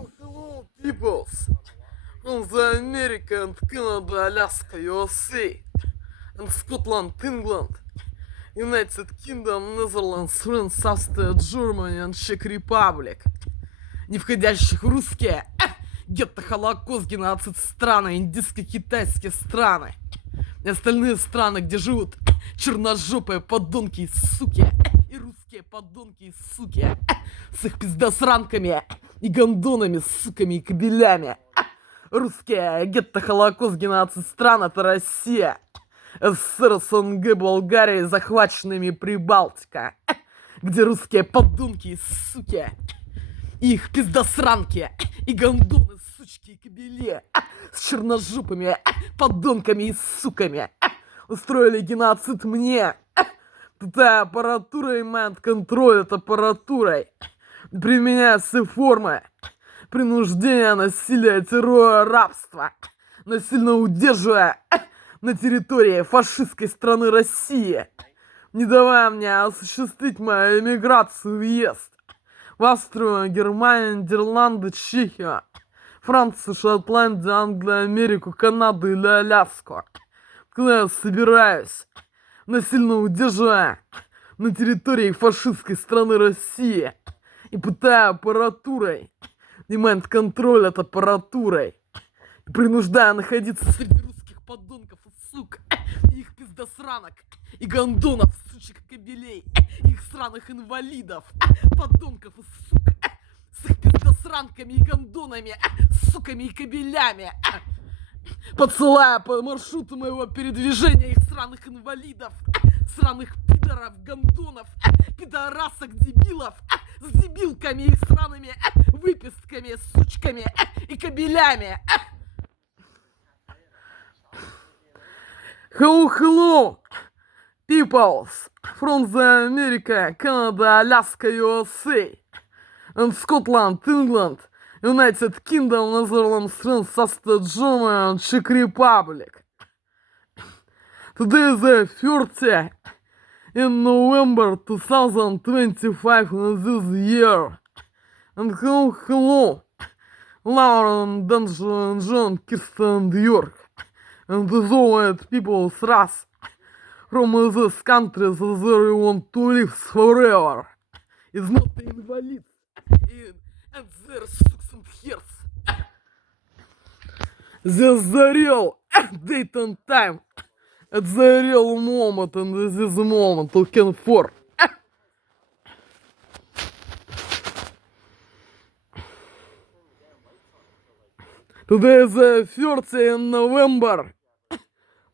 Hello, peoples from the America and Canada, Alaska, USA, and Scotland, England, United Kingdom, Netherlands, France, Австрия, Germany and Czech Republic, не входящих в русские, гетто, Холокост, геноцид страны, индийско-китайские страны, и остальные страны, где живут черножопые подонки и суки, и русские подонки и суки, с их пиздосранками и гондонами, суками и кабелями. Русские, гетто, Холокост, геноцид стран — это Россия, СССР, СНГ, Болгария, захваченными Прибалтика, где русские подонки и суки, и их пиздосранки, и гондоны, сучки и кобели с черножопыми подонками и суками устроили геноцид мне. Такая аппаратура и майнд-контроль от аппаратурой, применяя все формы принуждения, насилия, террора, рабства, насильно удерживая на территории фашистской страны России, не давая мне осуществить мою эмиграцию в въезд в Австрию, Германию, Нидерланды, Чехию, Францию, Шотландию, Англию, Америку, Канаду или Аляску, куда я собираюсь, насильно удерживая на территории фашистской страны России и пытая аппаратурой, и майнд-контроль от аппаратурой, и принуждая находиться среди русских подонков и сук, и их пиздосранок, и гондонов, сучек, кобелей, и их сраных инвалидов, подонков и сук, с их пиздосранками и гондонами, суками и кобелями, подсылая по маршруту моего передвижения их сраных инвалидов, сраных пидоров, гондонов, пидорасок, дебилов, с дебилками и сраными выпистками, сучками и кобелями. Hello, peoples from the America, Canada, Alaska, USA, and Scotland, England, United Kingdom, Netherlands, France, Austria, Germany, and Czech Republic. Today is the 30th in November 2025 in this year. And hello, Lauren, Denzel, and John, Kirsten, and York, and the Zoet people's race from this country that they want to live forever is not invalid and their sucks and hearts. This is the real date and time. It's the real moment, and this is the moment looking for. Today is the 30th in November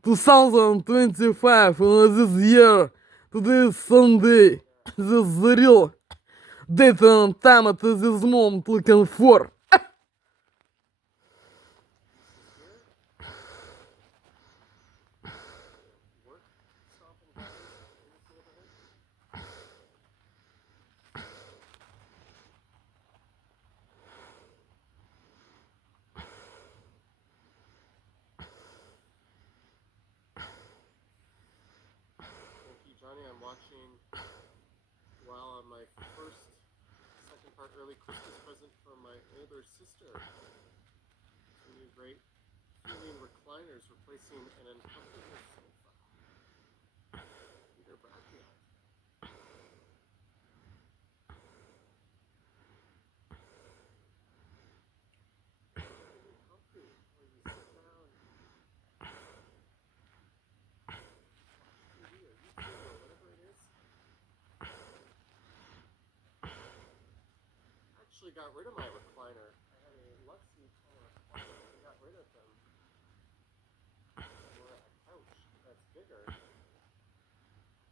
2025, and this year, today is Sunday. This is the real date and time at this moment looking for. Johnny, I'm watching while on my second part early Christmas present from my older sister. Some new great feeling recliners replacing an uncomfortable sofa. Peter Brackett. Comfy where you sit down. Whatever it is. I actually got rid of my recliner. I had a Luxy recliner. I got rid of them for a couch that's bigger.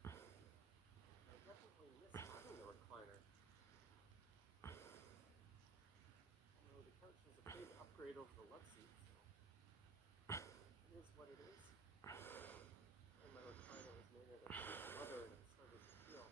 I definitely miss having a recliner. You know, the couch was a big upgrade over the Luxy, so it is what it is. And my recliner was made out of leather and it started to feel.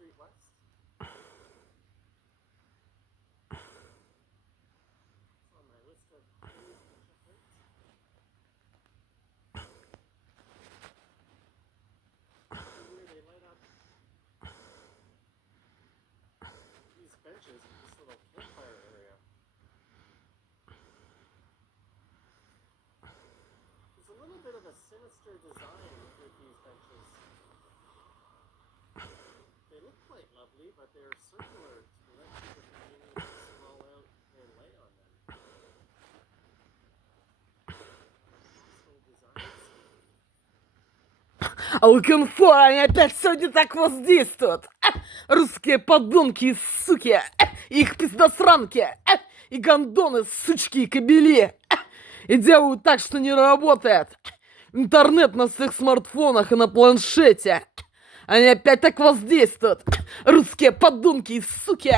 Street West. It's on my list of things to check out. Every year they light up these benches in this little campfire area. There's a little bit of a sinister design with these benches. They look quite lovely, but they're circular to prevent people from being able to sprawl out and lay on them. Hostile designs. А Лукенфор, они опять сегодня так воздействуют. Русские подонки и суки, и их пиздосранки, и гондоны, сучки и кобели. И делают так, что не работает интернет на всех смартфонах и на планшете. Они опять так воздействуют. Русские подонки и суки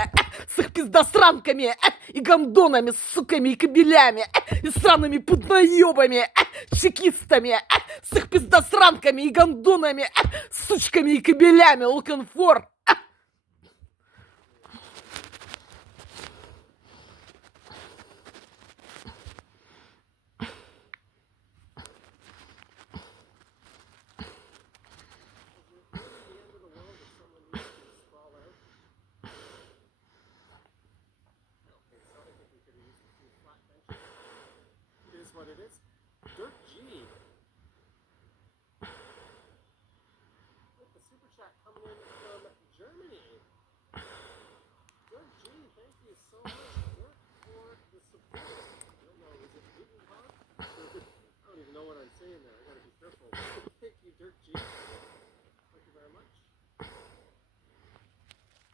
с их пиздосранками и гондонами, суками и кобелями и сраными путноебами, чекистами с их пиздосранками и гондонами, сучками и кобелями. Лукенфор. What it is? Dirt G. With the super chat coming in from Germany. Dirt G, thank you so much, Dirt, for the support. I don't know, is it Gutenberg? I don't even know what I'm saying there. I gotta be careful. Thank you, Dirt G. Thank you very much.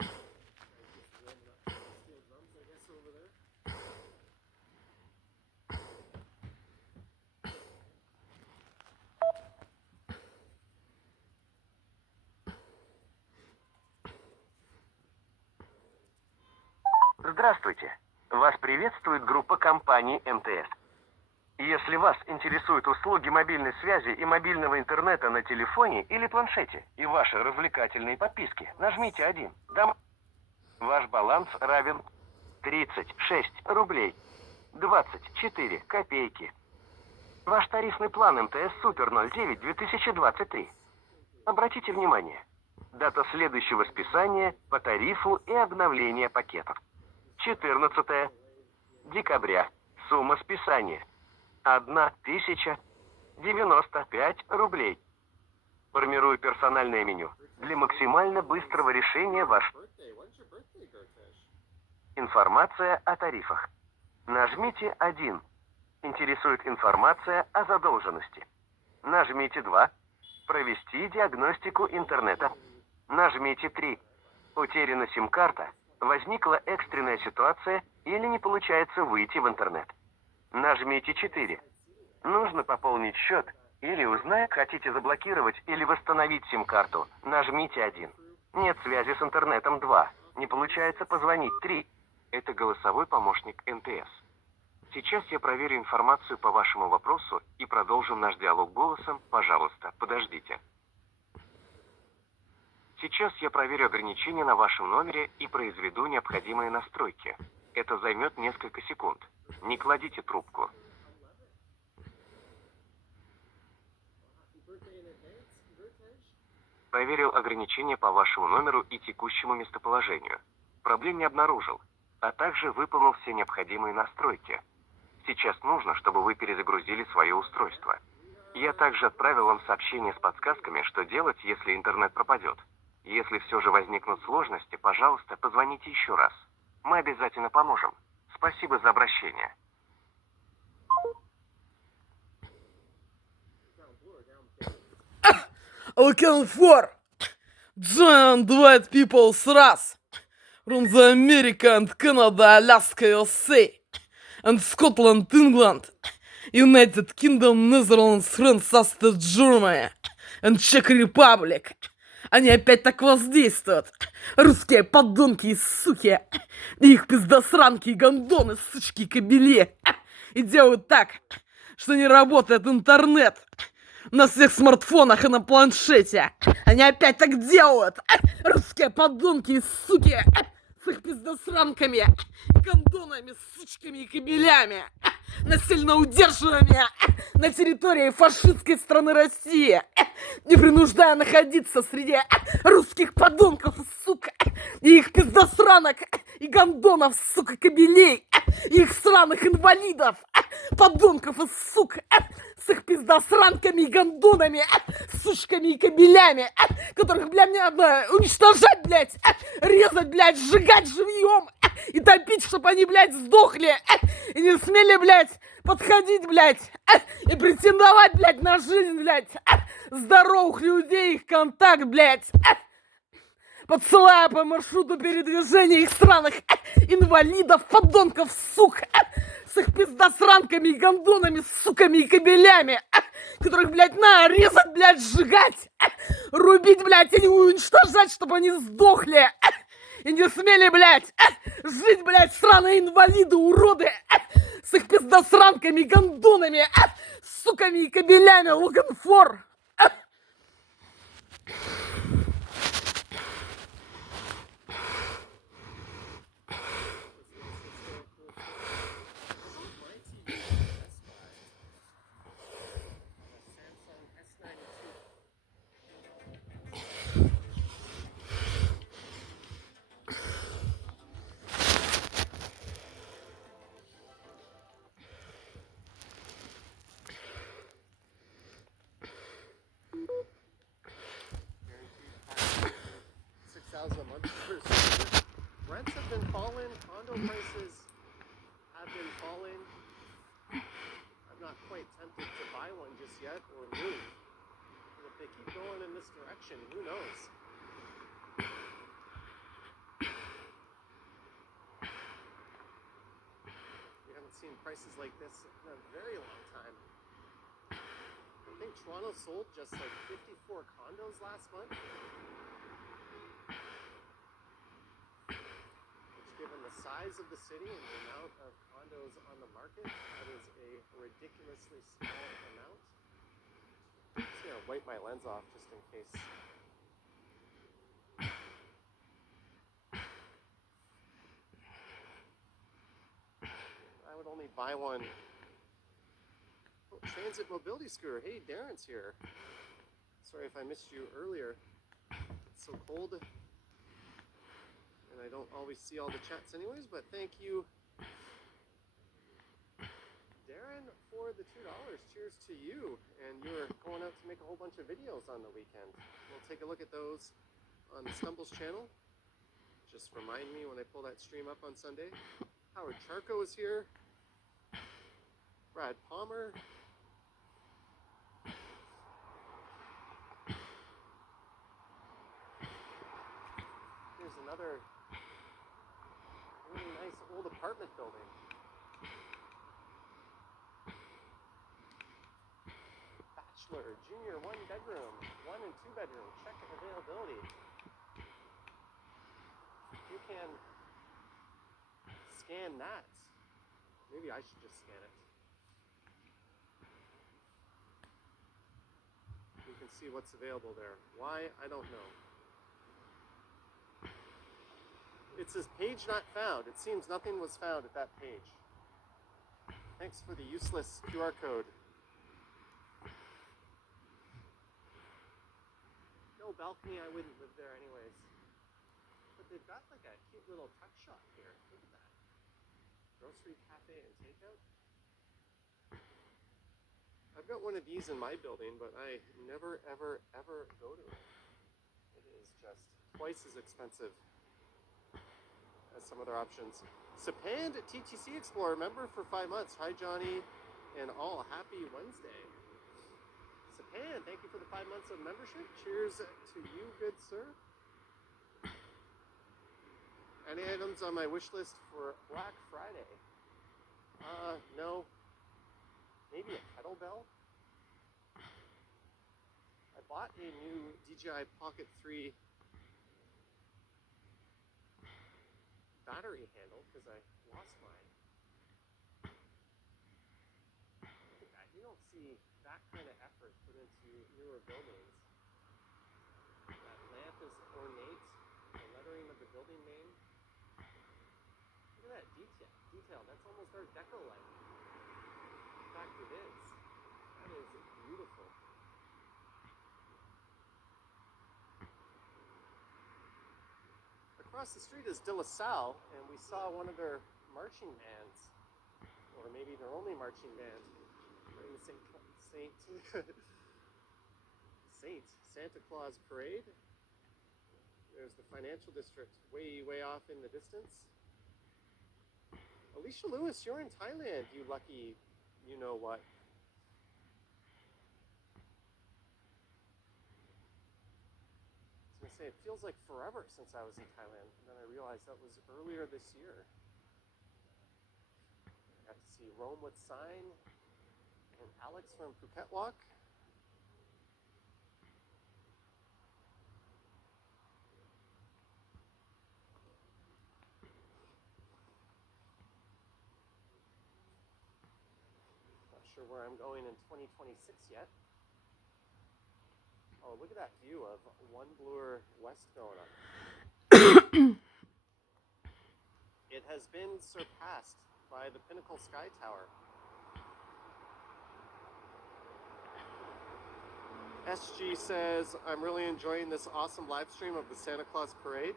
Guys just warming up some steel drums, I guess, over there. Здравствуйте! Вас приветствует группа компаний МТС. Если вас интересуют услуги мобильной связи и мобильного интернета на телефоне или планшете и ваши развлекательные подписки, нажмите 1. Ваш баланс равен 36 рублей 24 копейки. Ваш тарифный план МТС Супер 09 2023. Обратите внимание, дата следующего списания по тарифу и обновления пакетов. 14 декабря. Сумма списания 1095 рублей. Формирую персональное меню для максимально быстрого решения вашей информация о тарифах. Нажмите 1. Интересует информация о задолженности. Нажмите 2. Провести диагностику интернета. Нажмите 3. Утеряна сим-карта. Возникла экстренная ситуация или не получается выйти в интернет. Нажмите 4. Нужно пополнить счет или узнать, хотите заблокировать или восстановить сим-карту. Нажмите 1. Нет связи с интернетом 2. Не получается позвонить 3. Это голосовой помощник МТС. Сейчас я проверю информацию по вашему вопросу и продолжим наш диалог голосом. Пожалуйста, подождите. Сейчас я проверю ограничения на вашем номере и произведу необходимые настройки. Это займет несколько секунд. Не кладите трубку. Проверил ограничения по вашему номеру и текущему местоположению. Проблем не обнаружил, а также выполнил все необходимые настройки. Сейчас нужно, чтобы вы перезагрузили свое устройство. Я также отправил вам сообщение с подсказками, что делать, если интернет пропадет. Если все же возникнут сложности, пожалуйста, позвоните еще раз. Мы обязательно поможем. Спасибо за обращение. Лукенфор. Giant white people thrust from the America and Canada, Alaska, USA, and Scotland, England, United Kingdom, Netherlands, France, Austria, Germany, and Czech Republic. Они опять так воздействуют. Русские подонки и суки. И их пиздосранки и гондоны, сучки и кобели. И делают так, что не работает интернет На всех смартфонах и на планшете. Они опять так делают. Русские подонки и суки. С их пиздосранками, гондонами, сучками и кобелями, насильно удерживаемыми на территории фашистской страны России, не принуждая находиться среди русских подонков, сука, и их пиздосранок, и гондонов, сука, кобелей, и их сраных инвалидов, подонков и сук, с их пиздосранками и гондонами, сучками и кобелями, которых, бля, мне надо уничтожать, блядь, резать, блядь, сжигать живьем и топить, чтобы они, блядь, сдохли и не смели, блядь, подходить, блядь, и претендовать, блядь, на жизнь, блядь, здоровых людей, их контакт, блядь, подсылая по маршруту передвижения их сраных инвалидов, подонков, сук, с их пиздосранками и гондонами, суками и кобелями, которых, блядь, надо резать, блядь, сжигать, рубить, блядь, и уничтожать, чтобы они сдохли и не смели, блядь, жить, блядь, сраные инвалиды, уроды, с их пиздосранками и гондонами, суками и кобелями, луканфор. $6,000 a month. Rents have been falling, condo prices have been falling. I'm not quite tempted to buy one just yet or move. And if they keep going in this direction, who knows? We haven't seen prices like this in a very long time. I think Toronto sold just like 54 condos last month. Given the size of the city and the amount of condos on the market, that is a ridiculously small amount. I'm just gonna wipe my lens off just in case. I would only buy one. Oh, transit mobility scooter. Hey, Darren's here. Sorry if I missed you earlier. It's so cold. And I don't always see all the chats anyways, but thank you, Darren, for the $2. Cheers to you. And you're going out to make a whole bunch of videos on the weekend. We'll take a look at those on the Stumbles channel. Just remind me when I pull that stream up on Sunday. Howard Charco is here. Brad Palmer. Here's another really nice old apartment building. Bachelor, junior, 1 bedroom, 1 and 2 bedroom. Check availability. You can scan that. Maybe I should just scan it. You can see what's available there. Why? I don't know. It says page not found. It seems nothing was found at that page. Thanks for the useless QR code. No balcony, I wouldn't live there anyways. But they've got like a cute little tuck shop here. Look at that. Grocery, cafe, and takeout. I've got one of these in my building, but I never, ever, ever go to it. It is just twice as expensive as some other options. Sapand TTC Explorer member for 5 months. Hi, Johnny, and all. Happy Wednesday. Sapand, thank you for the 5 months of membership. Cheers to you, good sir. Any items on my wish list for Black Friday? No. Maybe a kettlebell? I bought a new DJI Pocket 3 battery handle because I lost mine. Look at that. You don't see that kind of effort put into buildings. That lamp is ornate. The lettering of the building name. Look at that detail. That's almost Art Deco-like. In fact, it is. That is beautiful. Across the street is De La Salle, and we saw one of their marching bands, or maybe their only marching band, during the Santa Claus parade. There's the financial district way off in the distance. Alicia Lewis, you're in Thailand, you lucky you-know-what. I was going to say, it feels like forever since I was in Thailand, and then I realized that was earlier this year. I got to see Rome with Sign and Alex from Phuket Walk. Where I'm going in 2026 yet. Oh, look at that view of One Bloor West going up. It has been surpassed by the Pinnacle Sky Tower. SG says, I'm really enjoying this awesome live stream of the Santa Claus parade.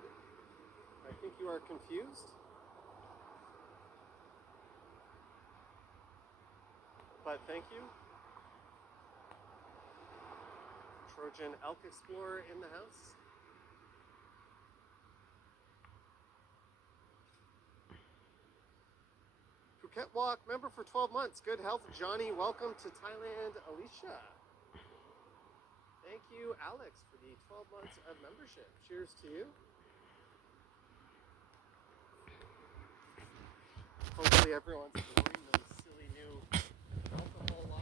I think you are confused. But thank you. Trojan Elk Explorer in the house. Phuket Walk member for 12 months. Good health, Johnny. Welcome to Thailand, Alicia. Thank you, Alex, for the 12 months of membership. Cheers to you. Hopefully everyone's ignoring those silly new alcohol laws.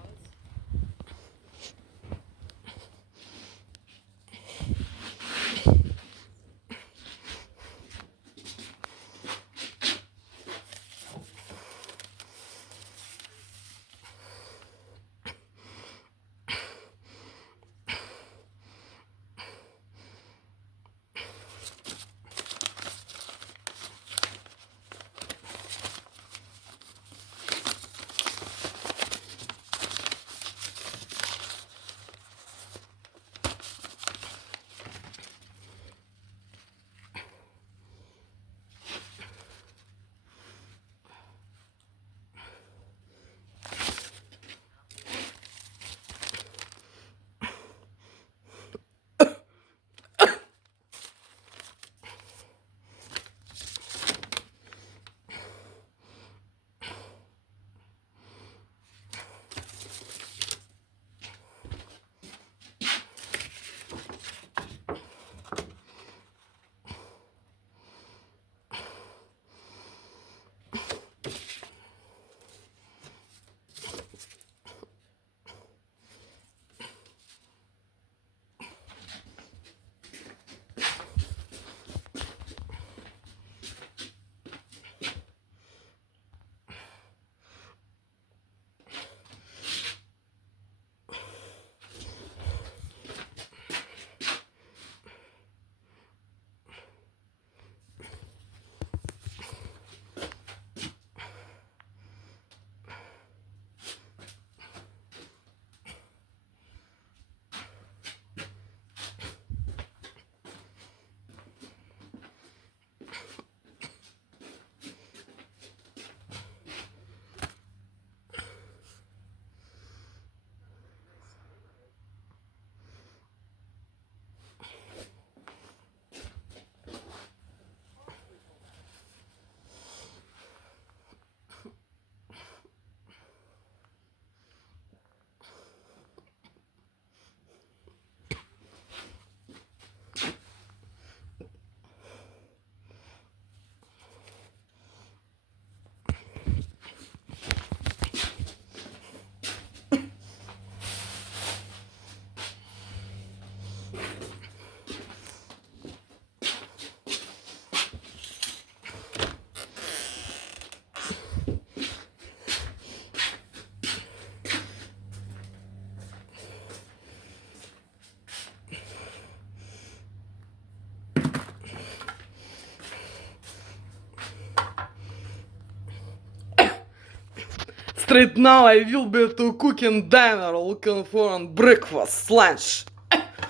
Straight now I will be at a cooking diner looking for breakfast, lunch.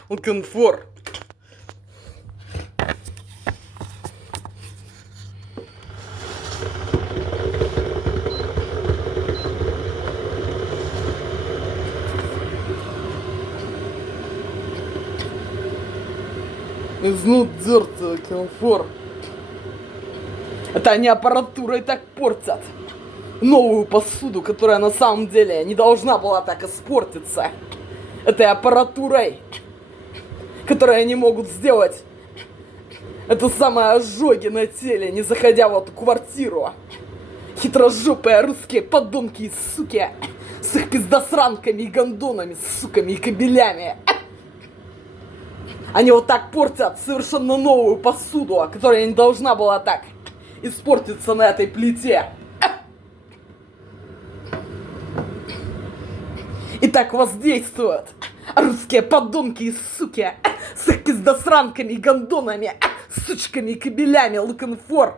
Looking for. Is not dirt, looking for. Это они аппаратурой так портят новую посуду, которая на самом деле не должна была так испортиться. Этой аппаратурой, которой они могут сделать это самое ожоги на теле, не заходя в эту квартиру. Хитрожопые русские подонки и суки с их пиздосранками и гондонами, суками и кабелями. Они вот так портят совершенно новую посуду, которая не должна была так испортиться на этой плите. И так воздействуют русские подонки и суки с их пиздосранками и гондонами, сучками и кабелями, looking for.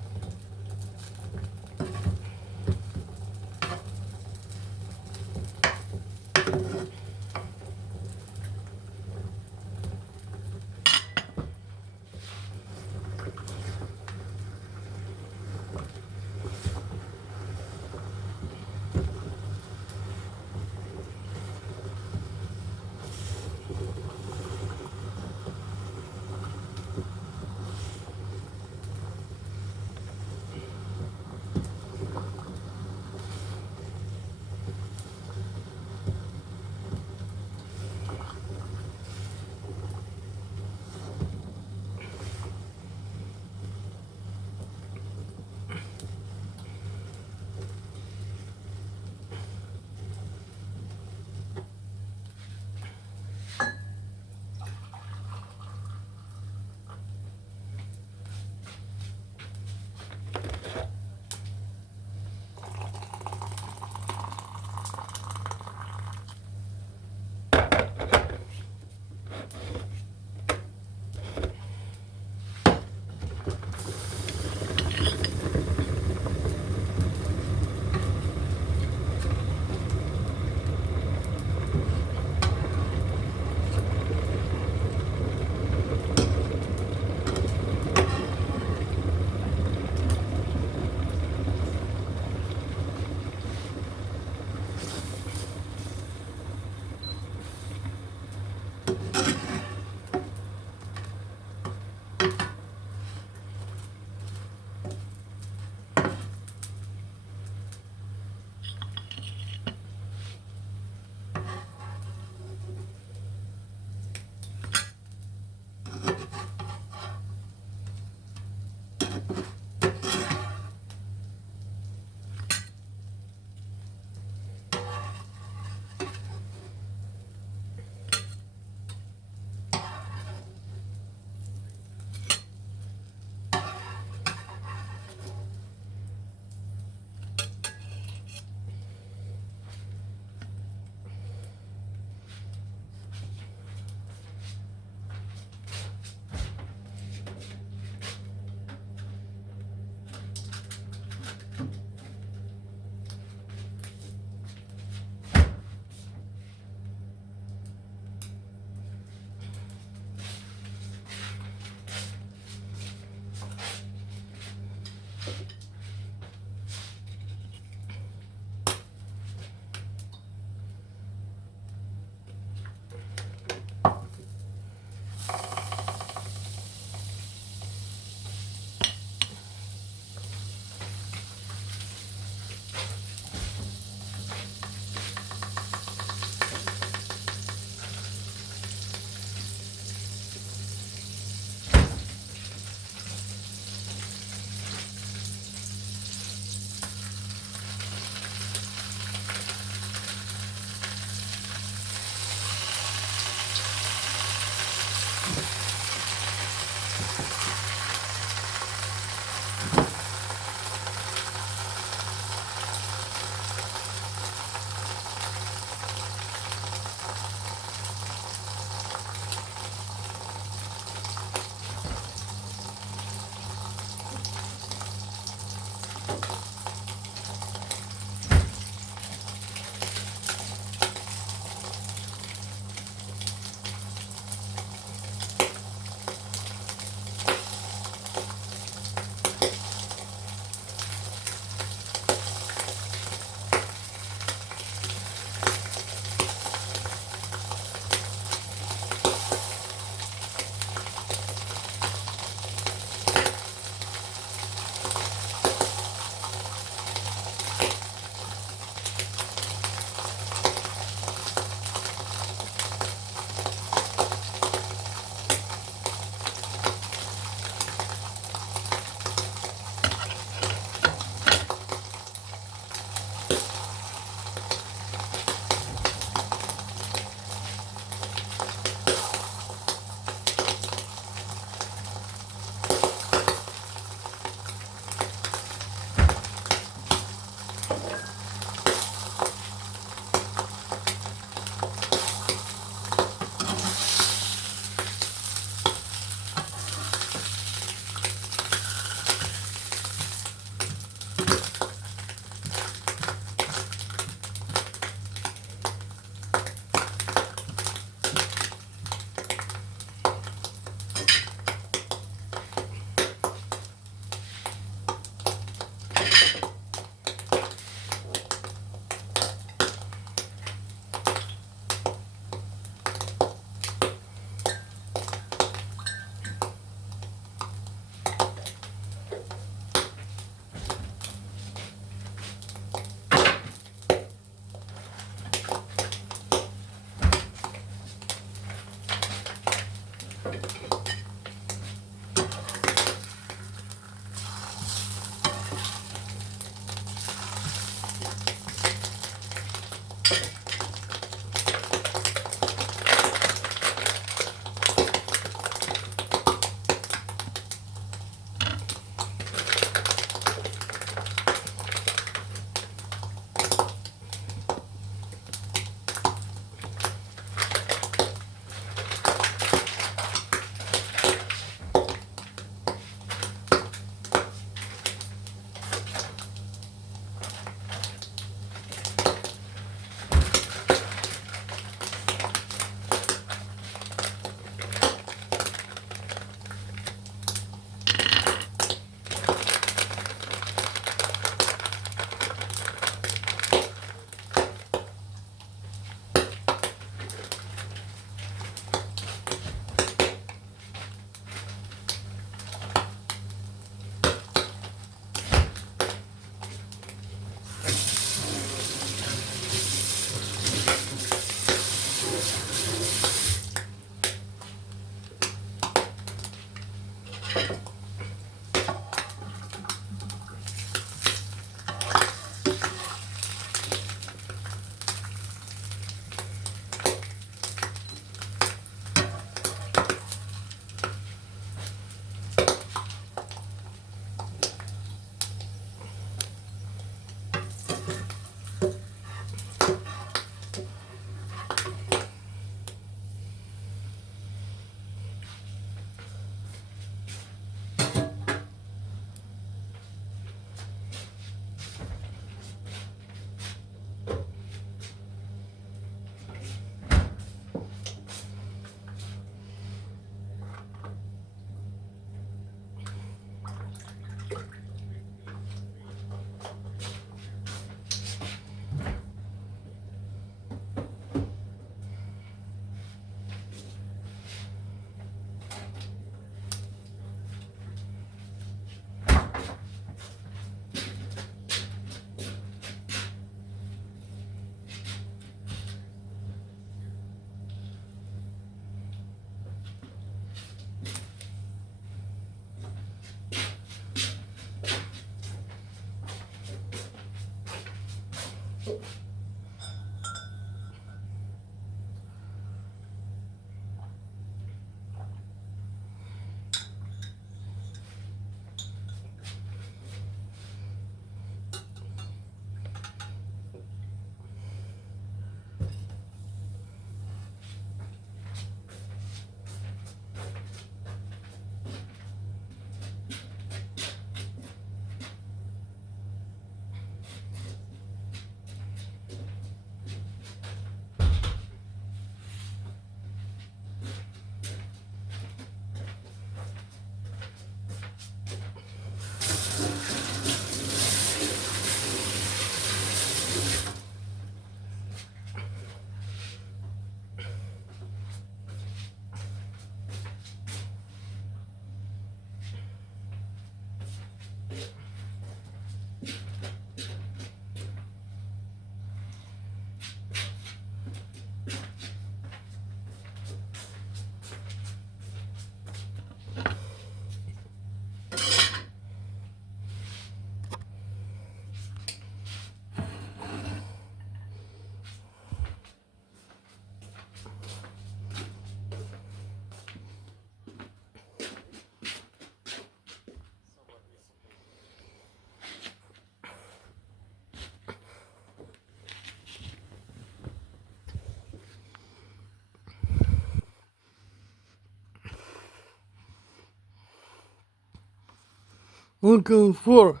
Looking for,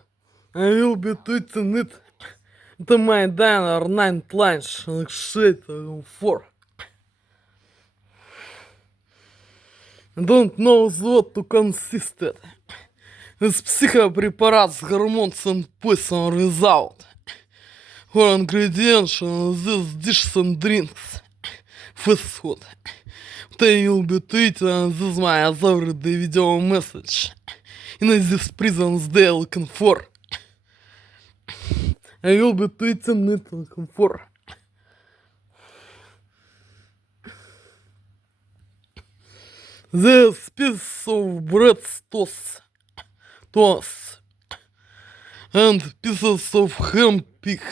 I will be tweeting it to my dinner night lunch like shit for. I don't know what to consist it. This psychopрепарат с гормоnes and poison result. For ingredients this dishes and drinks. Fast food. They will be tweeting this my other video message. In this prisons they looking for. I will be tweeting it looking for. This piece of bread toast, and pieces of ham pig,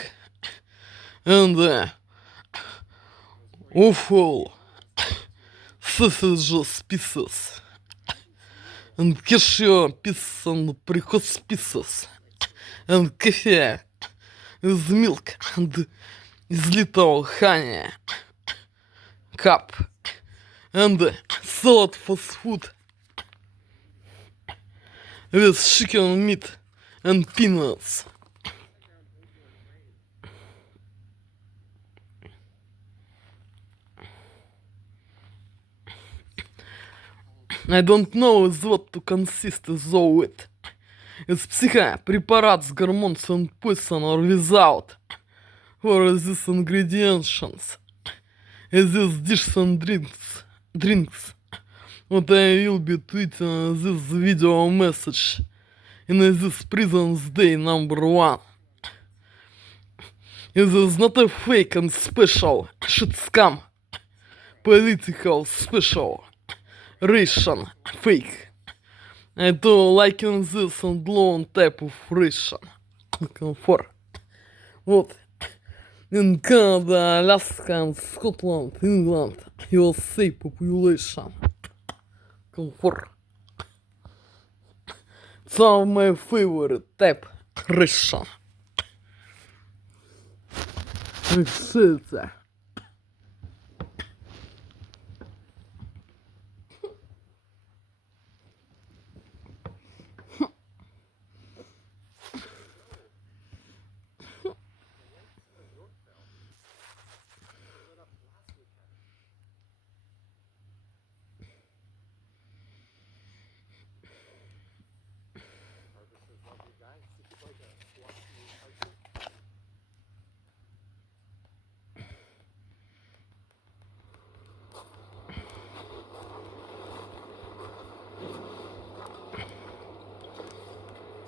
and awful sausages pieces, and cashew pieces and apricot pieces, and coffee with milk and with little honey cup, and salad fast food with chicken meat and peanuts. I don't know what to consist though it. It's psychopрепарат с гормоnes and poison or without. For these ingredients. Is this dishes and drinks. What I will be tweeting this video message in this prison's day number 1. It is not a fake and special shit scam. Political special. Russian fake. I do liking this and long type of Russian. Looking for. Вот. In Canada, Alaska, and Scotland, England, USA population. Comfort. It's all my favorite type, Russian. Excited.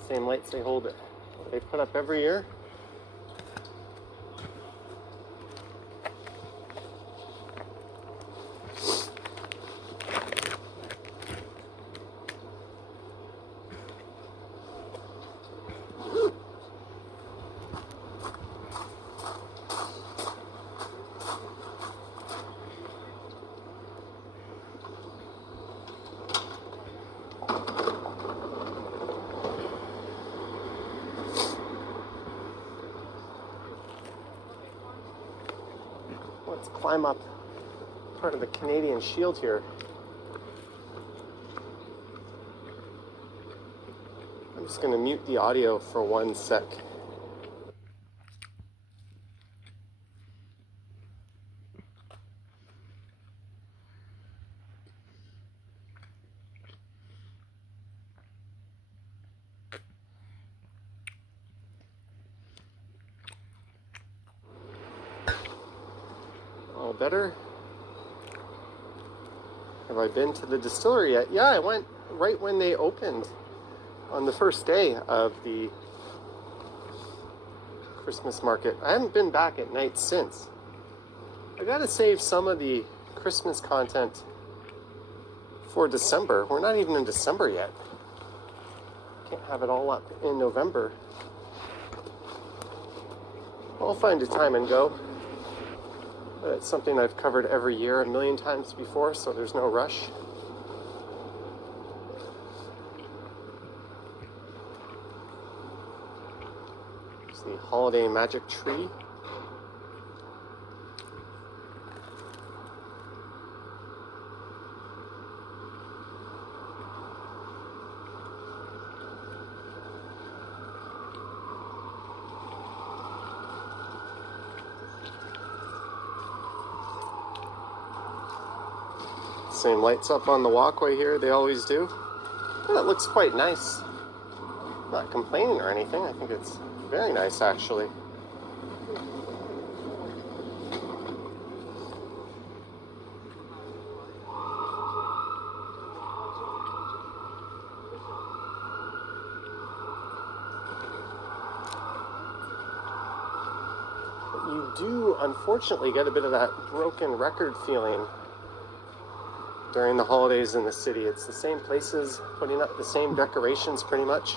Same lights they put up every year. Let's climb up part of the Canadian Shield here. I'm just going to mute the audio for 1 sec. All better? Have I been to the distillery yet? Yeah, I went right when they opened on the first day of the Christmas market. I haven't been back at night since. I gotta save some of the Christmas content for December. We're not even in December yet. Can't have it all up in November. I'll find a time and go. But it's something I've covered every year a million times before, so there's no rush. There's the holiday magic tree. Same lights up on the walkway here, they always do. And it looks quite nice. I'm not complaining or anything, I think it's very nice actually. But you do unfortunately get a bit of that broken record feeling during the holidays in the city. It's the same places putting up the same decorations pretty much.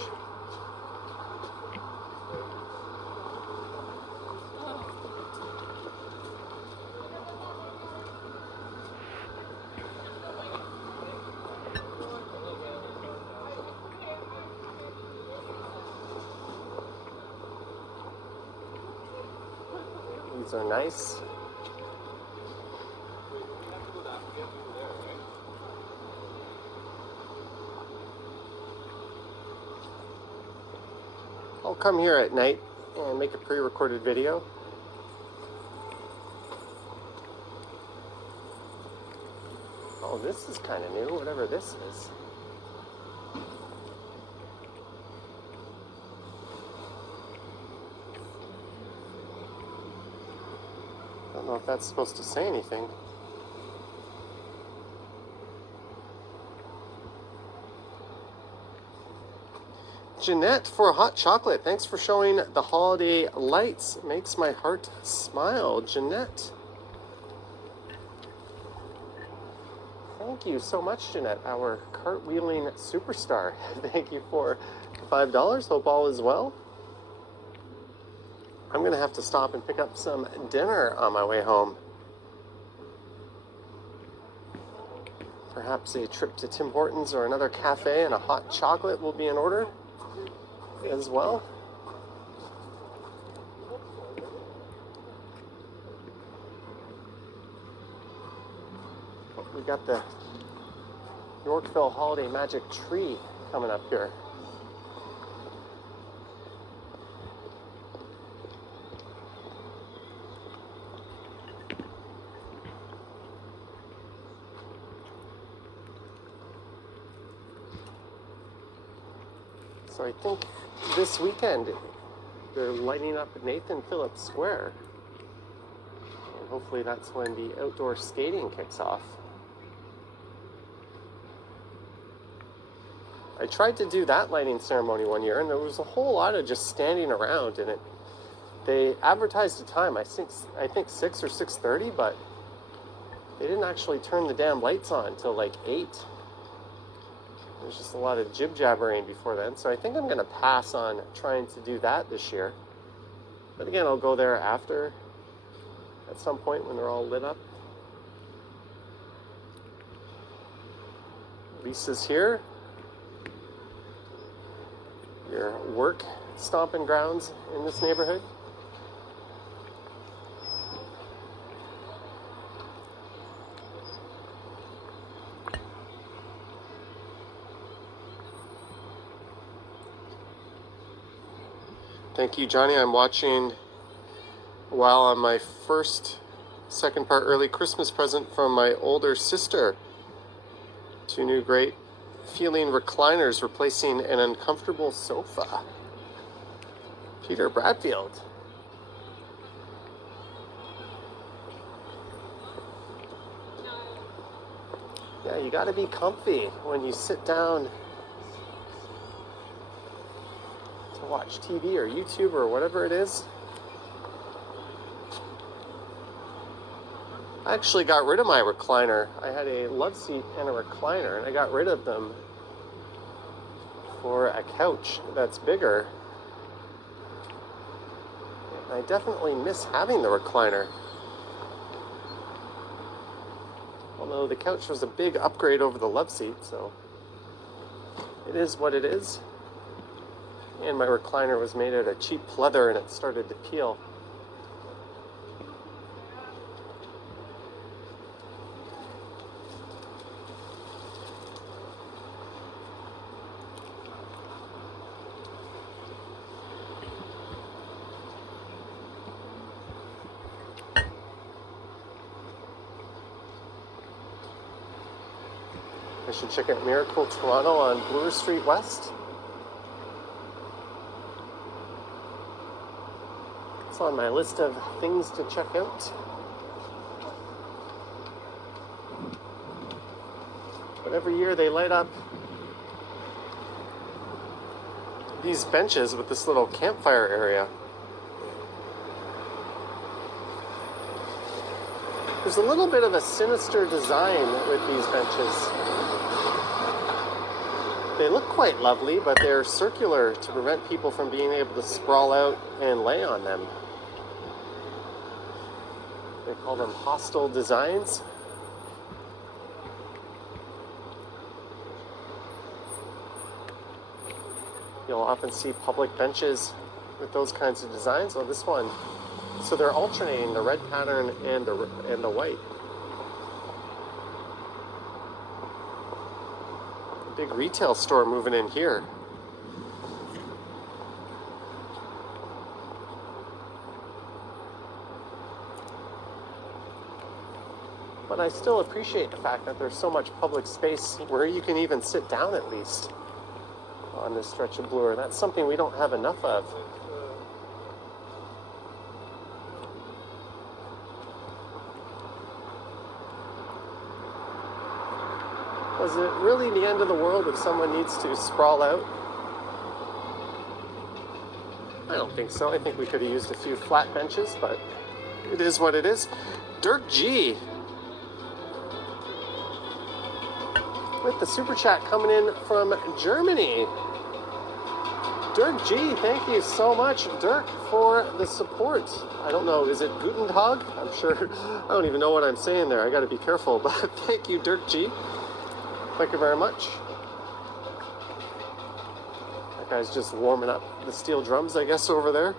These are nice. I'll come here at night and make a pre-recorded video. Oh, this is kind of new, whatever this is. I don't know if that's supposed to say anything. Jeanette for hot chocolate. Thanks for showing the holiday lights. Makes my heart smile. Jeanette. Thank you so much, Jeanette, our cartwheeling superstar. Thank you for $5. Hope all is well. I'm going to have to stop and pick up some dinner on my way home. Perhaps a trip to Tim Hortons or another cafe and a hot chocolate will be in order as well. We got the Yorkville Holiday Magic Tree coming up here. So I think this weekend they're lighting up Nathan Phillips Square. And hopefully that's when the outdoor skating kicks off. I tried to do that lighting ceremony one year, and there was a whole lot of just standing around, and they advertised a time, I think 6 or 6:30, but they didn't actually turn the damn lights on until like 8. There's just a lot of jib-jabbering before then, so I think I'm going to pass on trying to do that this year. But again, I'll go there after, at some point when they're all lit up. Lisa's here. Your work stomping grounds in this neighborhood. Thank you, Johnny. I'm watching while on my second part early Christmas present from my older sister. 2 new great feeling recliners replacing an uncomfortable sofa. Peter Bradfield. Yeah, you gotta be comfy when you sit down to watch TV or YouTube or whatever it is. I actually got rid of my recliner. I had a love seat and a recliner, and I got rid of them for a couch that's bigger. And I definitely miss having the recliner. Although the couch was a big upgrade over the love seat, so it is what it is. And my recliner was made out of cheap leather and it started to peel. I should check out Miracle Toronto on Bloor Street West. It's on my list of things to check out. But every year they light up these benches with this little campfire area. There's a little bit of a sinister design with these benches. They look quite lovely, but they're circular to prevent people from being able to sprawl out and lay on them. They call them hostile designs. You'll often see public benches with those kinds of designs. Well, this one, so they're alternating the red pattern and the white. Big retail store moving in here. But I still appreciate the fact that there's so much public space where you can even sit down at least on this stretch of Bloor. That's something we don't have enough of. Was it really the end of the world if someone needs to sprawl out? I don't think so. I think we could have used a few flat benches, but it is what it is. Dirk G with the super chat coming in from Germany. Dirk G, thank you so much, Dirk, for the support. I don't know, is it Guten Tag? I'm sure, I don't even know what I'm saying there. I gotta be careful, but thank you, Dirk G. Thank you very much. That guy's just warming up the steel drums, I guess, over there.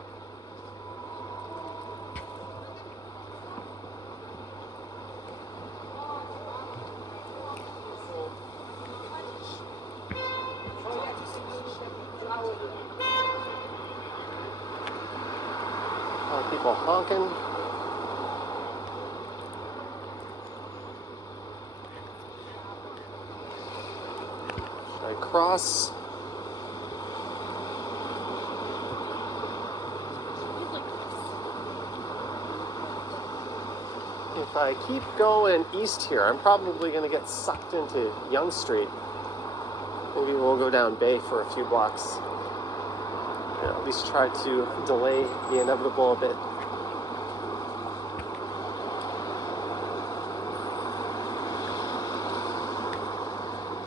A lot of people honking. Cross. If I keep going east here, I'm probably going to get sucked into Yonge Street. Maybe we'll go down Bay for a few blocks. And at least try to delay the inevitable a bit.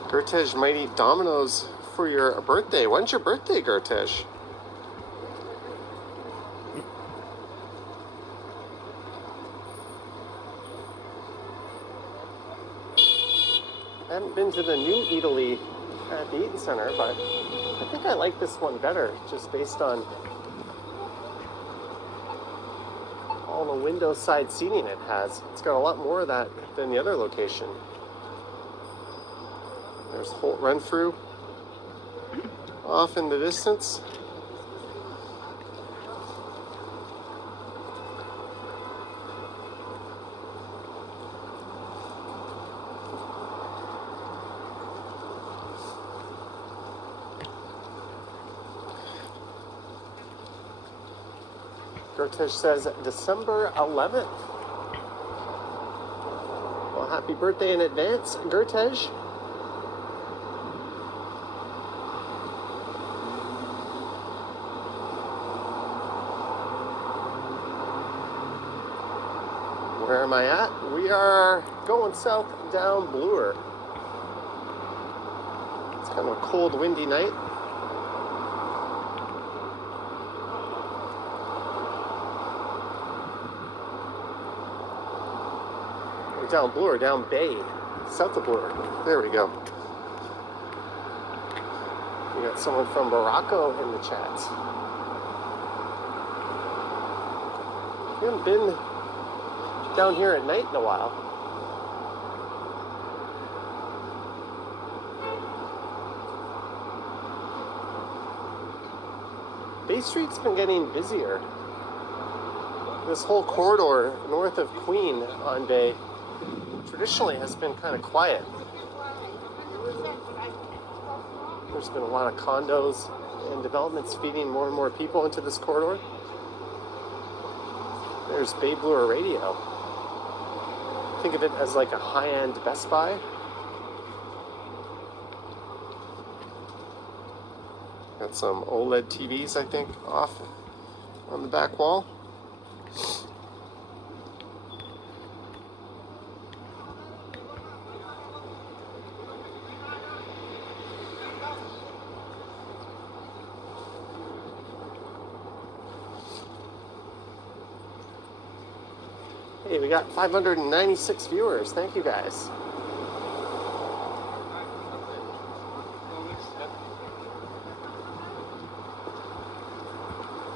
Gertej might eat Domino's for your birthday. When's your birthday, Gertej? I haven't been to the new Italy at the Eaton Center, but I think I like this one better, just based on all the window side seating it has. It's got a lot more of that than the other location. There's Holt Renfrew off in the distance. Gertej says December 11th. Well, happy birthday in advance, Gertej. Where am I at? We are going south down Bloor. It's kind of a cold, windy night. Down Bloor, down Bay, south of Bloor. There we go. We got someone from Morocco in the chat. We haven't been down here at night in a while. Bay Street's been getting busier. This whole corridor north of Queen on Bay traditionally has been kind of quiet. There's been a lot of condos and developments feeding more and more people into this corridor. There's Bay Bloor Radio. Think of it as like a high-end Best Buy. Got some OLED TVs, I think, off on the back wall. Hey, we got 596 viewers. Thank you guys.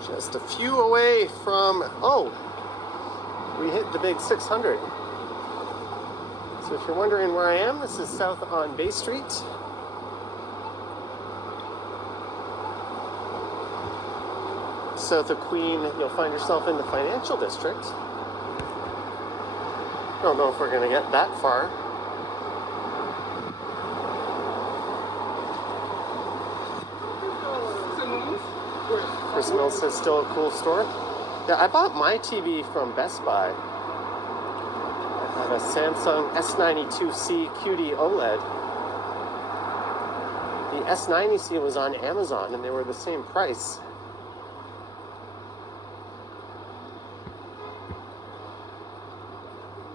Just a few away from, oh, we hit the big 600. So if you're wondering where I am, this is south on Bay Street. South of Queen, you'll find yourself in the financial district. Don't know if we're going to get that far. Chris Mills says still a cool store. Yeah, I bought my TV from Best Buy. I have a Samsung S92C QD OLED. The S90C was on Amazon and they were the same price.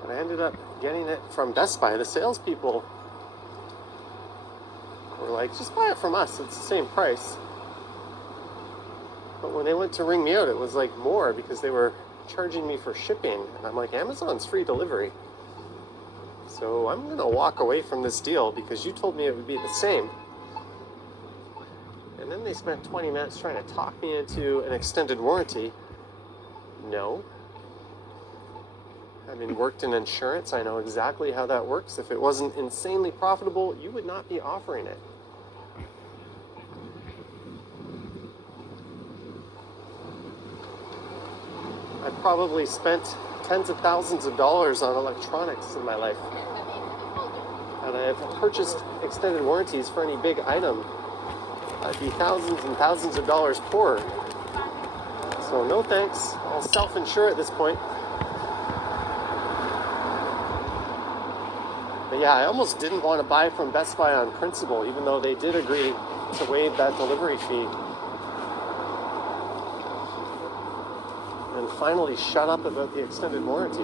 I ended up getting it from Best Buy. The salespeople were like, just buy it from us, it's the same price. But when they went to ring me out, it was like more because they were charging me for shipping. And I'm like, Amazon's free delivery. So I'm gonna walk away from this deal because you told me it would be the same. And then they spent 20 minutes trying to talk me into an extended warranty. No. Having worked in insurance, I know exactly how that works. If it wasn't insanely profitable, you would not be offering it. I've probably spent tens of thousands of dollars on electronics in my life. And I've purchased extended warranties for any big item. I'd be thousands and thousands of dollars poorer. So no thanks. I'll self-insure at this point. But Yeah, I almost didn't want to buy from Best Buy on principle, even though they did agree to waive that delivery fee. And finally shut up about the extended warranty.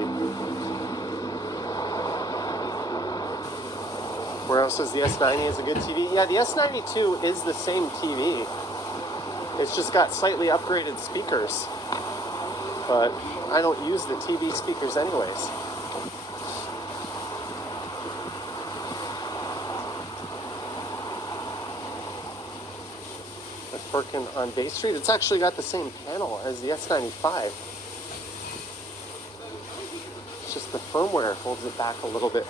Where else says the S90 is a good TV? Yeah, the S92 is the same TV. It's just got slightly upgraded speakers. But I don't use the TV speakers anyways. Working on Bay Street. It's actually got the same panel as the S95. It's just the firmware holds it back a little bit.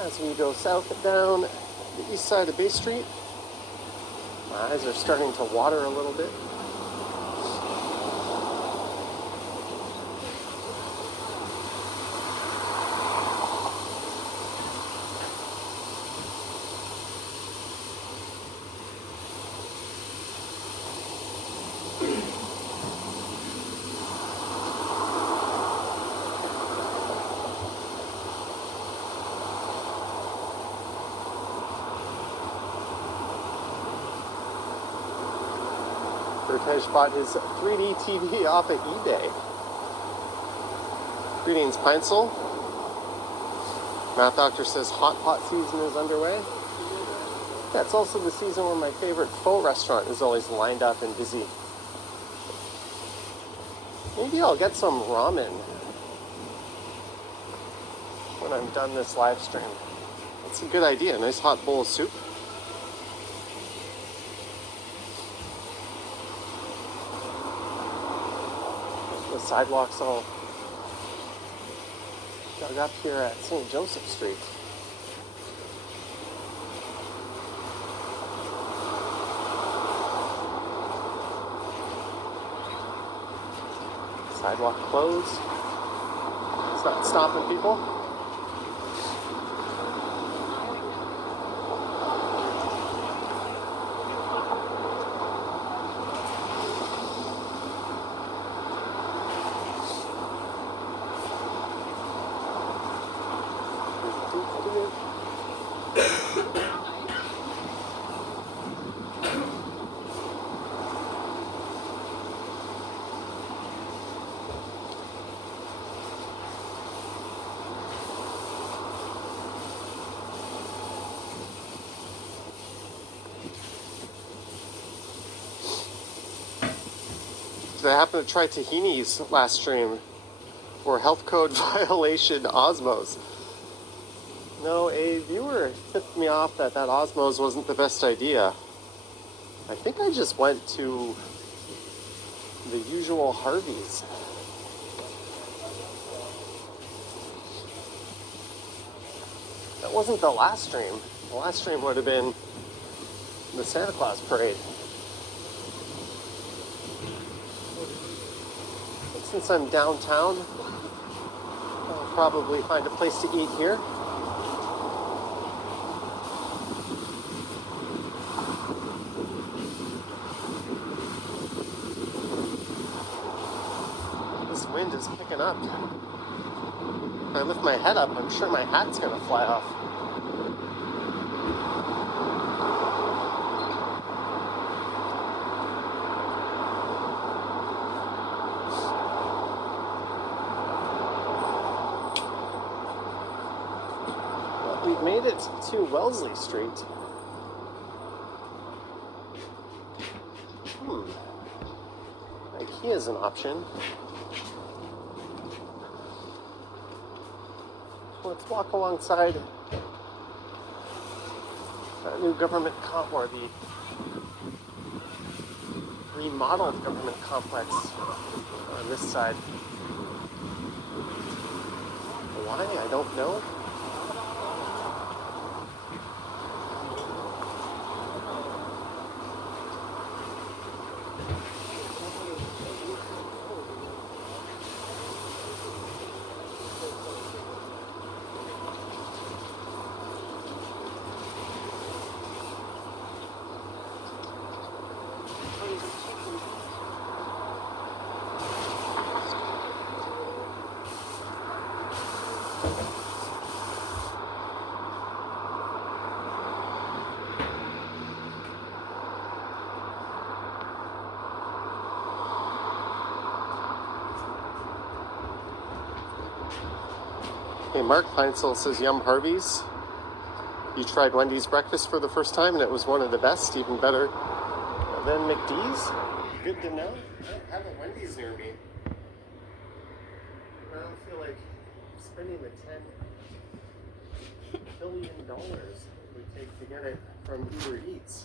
As we go south and down the east side of Bay Street, my eyes are starting to water a little bit. Ritesh bought his 3D TV off of eBay. Greetings, Pinesel. Math Doctor says hot pot season is underway. Yeah, it's also the season where my favorite pho restaurant is always lined up and busy. Maybe I'll get some ramen when I'm done this live stream. That's a good idea. A nice hot bowl of soup. The sidewalks all dug up here at St. Joseph Street. Sidewalk closed. It's not stopping people. I happened to try tahini's last stream for health code violation Osmos. No, a viewer tipped me off that Osmos wasn't the best idea. I think I just went to the usual Harvey's. That wasn't the last stream. The last stream would have been the Santa Claus parade. Since I'm downtown, I'll probably find a place to eat here. This wind is picking up. If I lift my head up, I'm sure my hat's gonna fly off. Made it to Wellesley Street. IKEA is an option. Let's walk alongside that new government or the remodeled government complex on this side. Why? I don't know. Hey, Mark Heinzel says, Yum Harvey's. You tried Wendy's breakfast for the first time and it was one of the best, even better than McD's? Good to know. I don't have a Wendy's near me. I don't feel like spending the $10 billion it would take to get it from Uber Eats.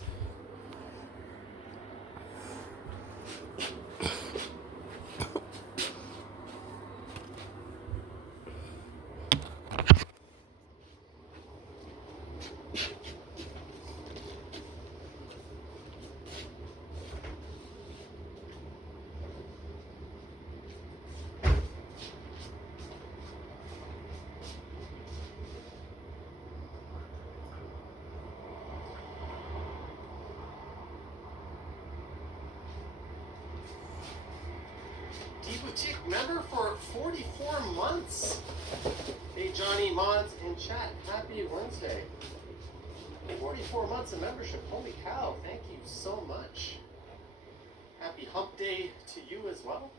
Boutique member for 44 months. Hey Johnny, Mont, and chat, happy Wednesday. 44 months of membership, holy cow, thank you so much. Happy hump day to you as well.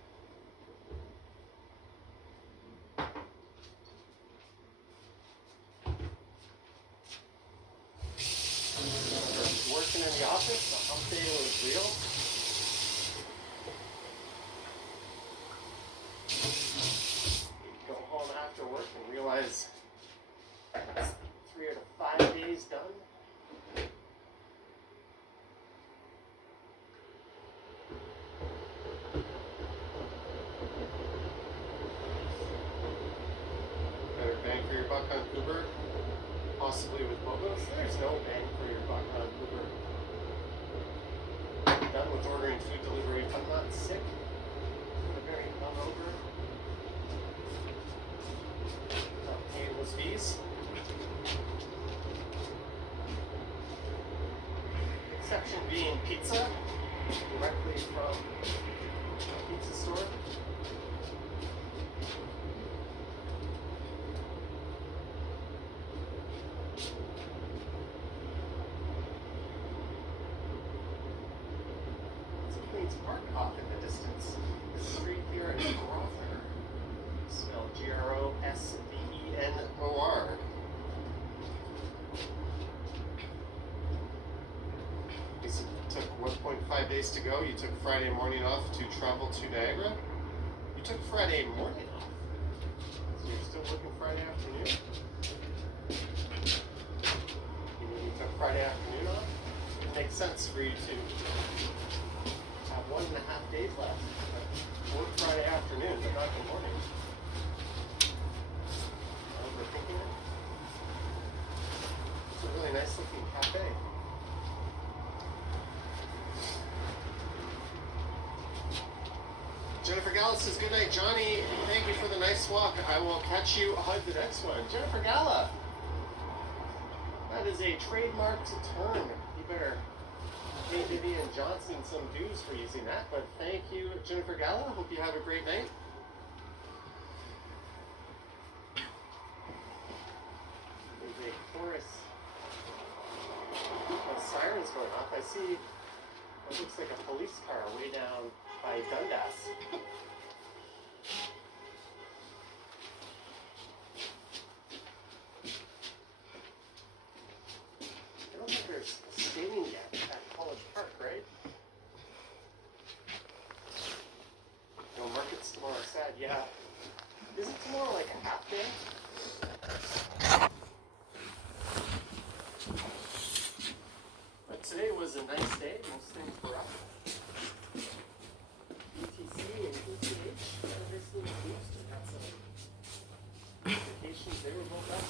Working in the office, the hump day was real. Go home after work and realize it's 3 out of 5 days done. Better bang for your buck on Uber, possibly with Bobos. There's no bang for your buck on Uber. Done with ordering food delivery. If I'm not sick, I'm very hungover. Not paying those fees. Exception being pizza, directly from a pizza store. It's a Queen's Park off in the distance. The street here in Grosvenor. Spelled Grosvenor. It took 1.5 days to go. You took Friday morning off to travel to Niagara. You took Friday morning off. So you're still working Friday afternoon? You mean you took Friday afternoon off? It makes sense for you to have 1.5 days left. Work Friday afternoon, but not the morning. Overthinking it? It's a really nice looking cafe. Jennifer Gala says, good night, Johnny. Thank you for the nice walk. I will catch you on the next one. Jennifer Gala. That is a trademarked term. You better pay Vivian Johnson some dues for using that. But thank you, Jennifer Gala. Hope you have a great night. There's a chorus of sirens going off. I see what looks like a police car way down by Dundas. I don't think there's skating yet at College Park, right? No, market's tomorrow, sad, yeah. Isn't tomorrow like a half day? But today was a nice day, most things were up. ETC and ETH, obviously boost. We got some applications, they were both up 5%.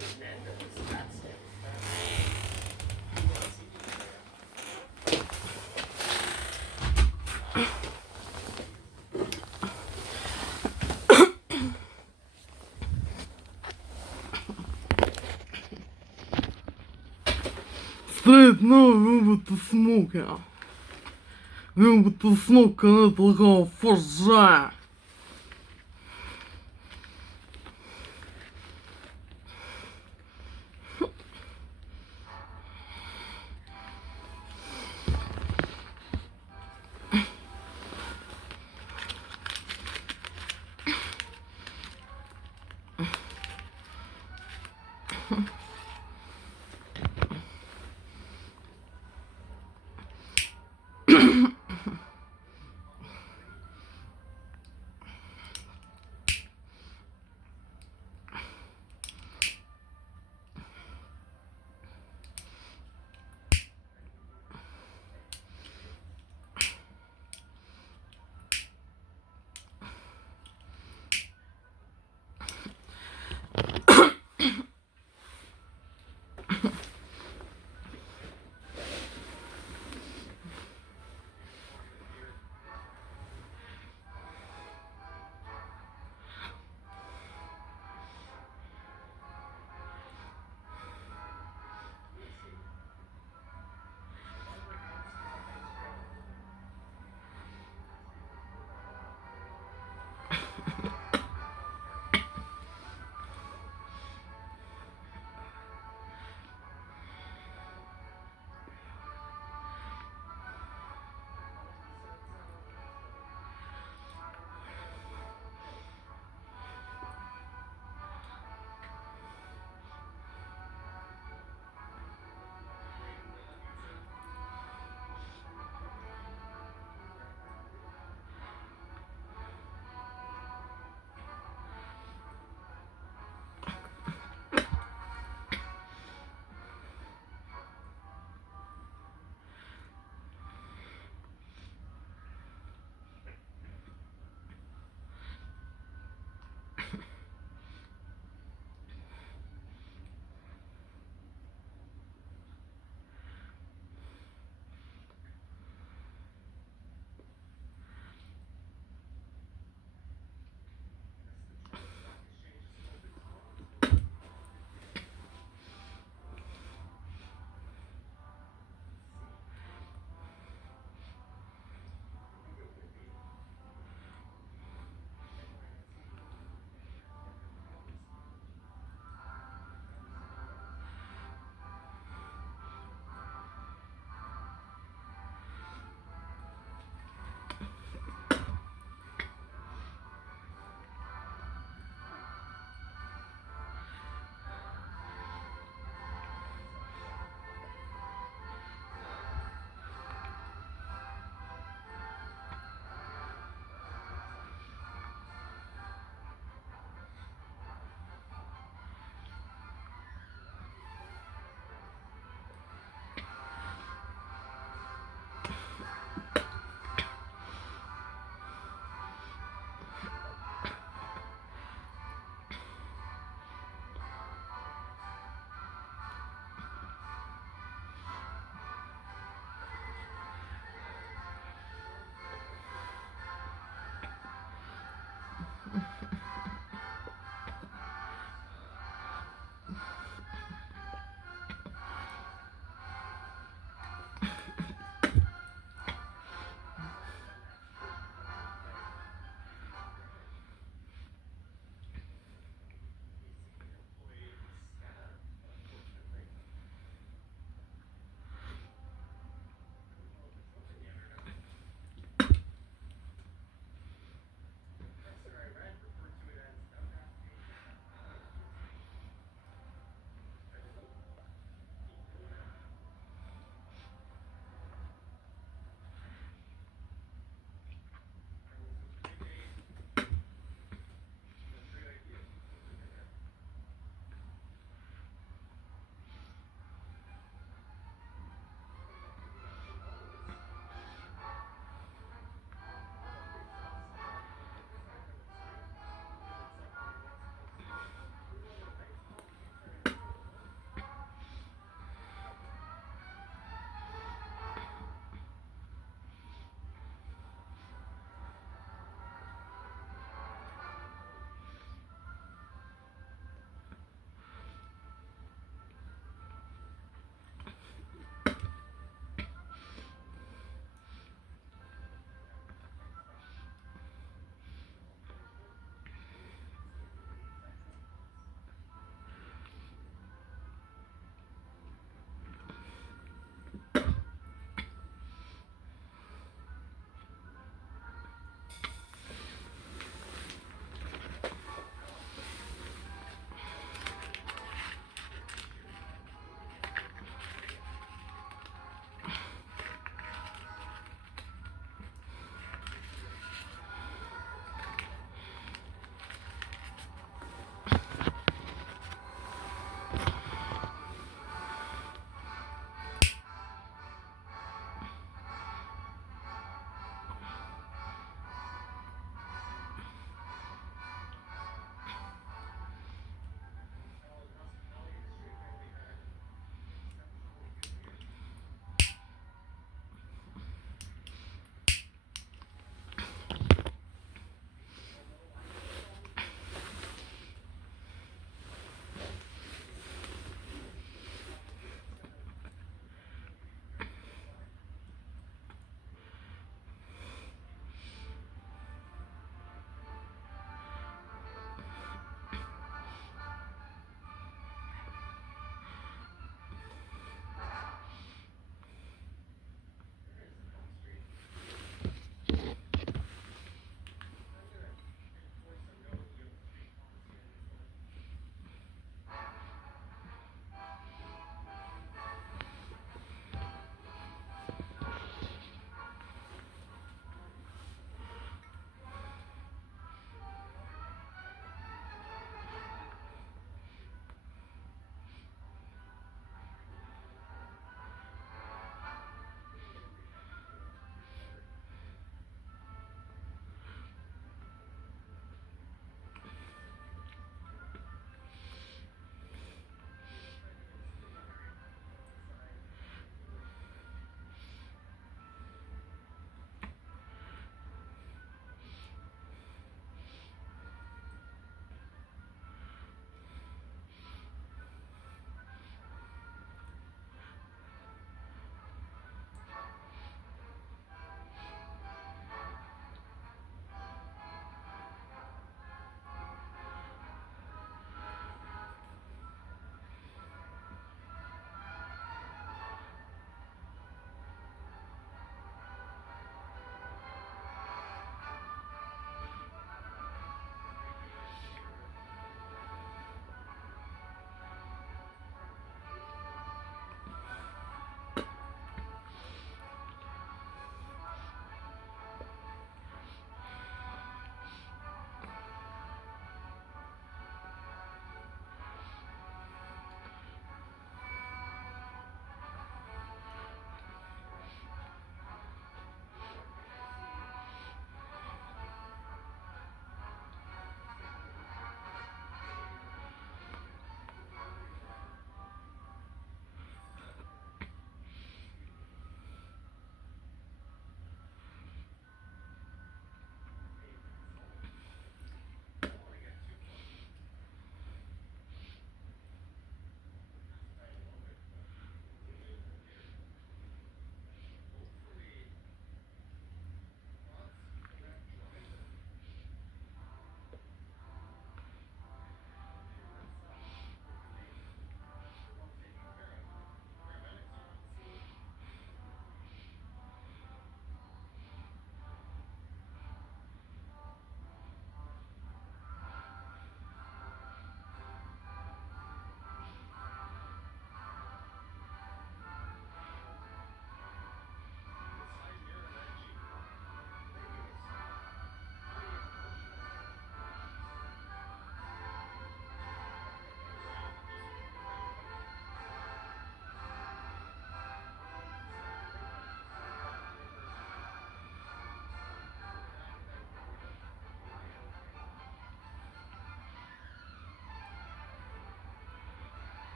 And then that's it. Straight now, we to smoke out. We to smoke a little for sure.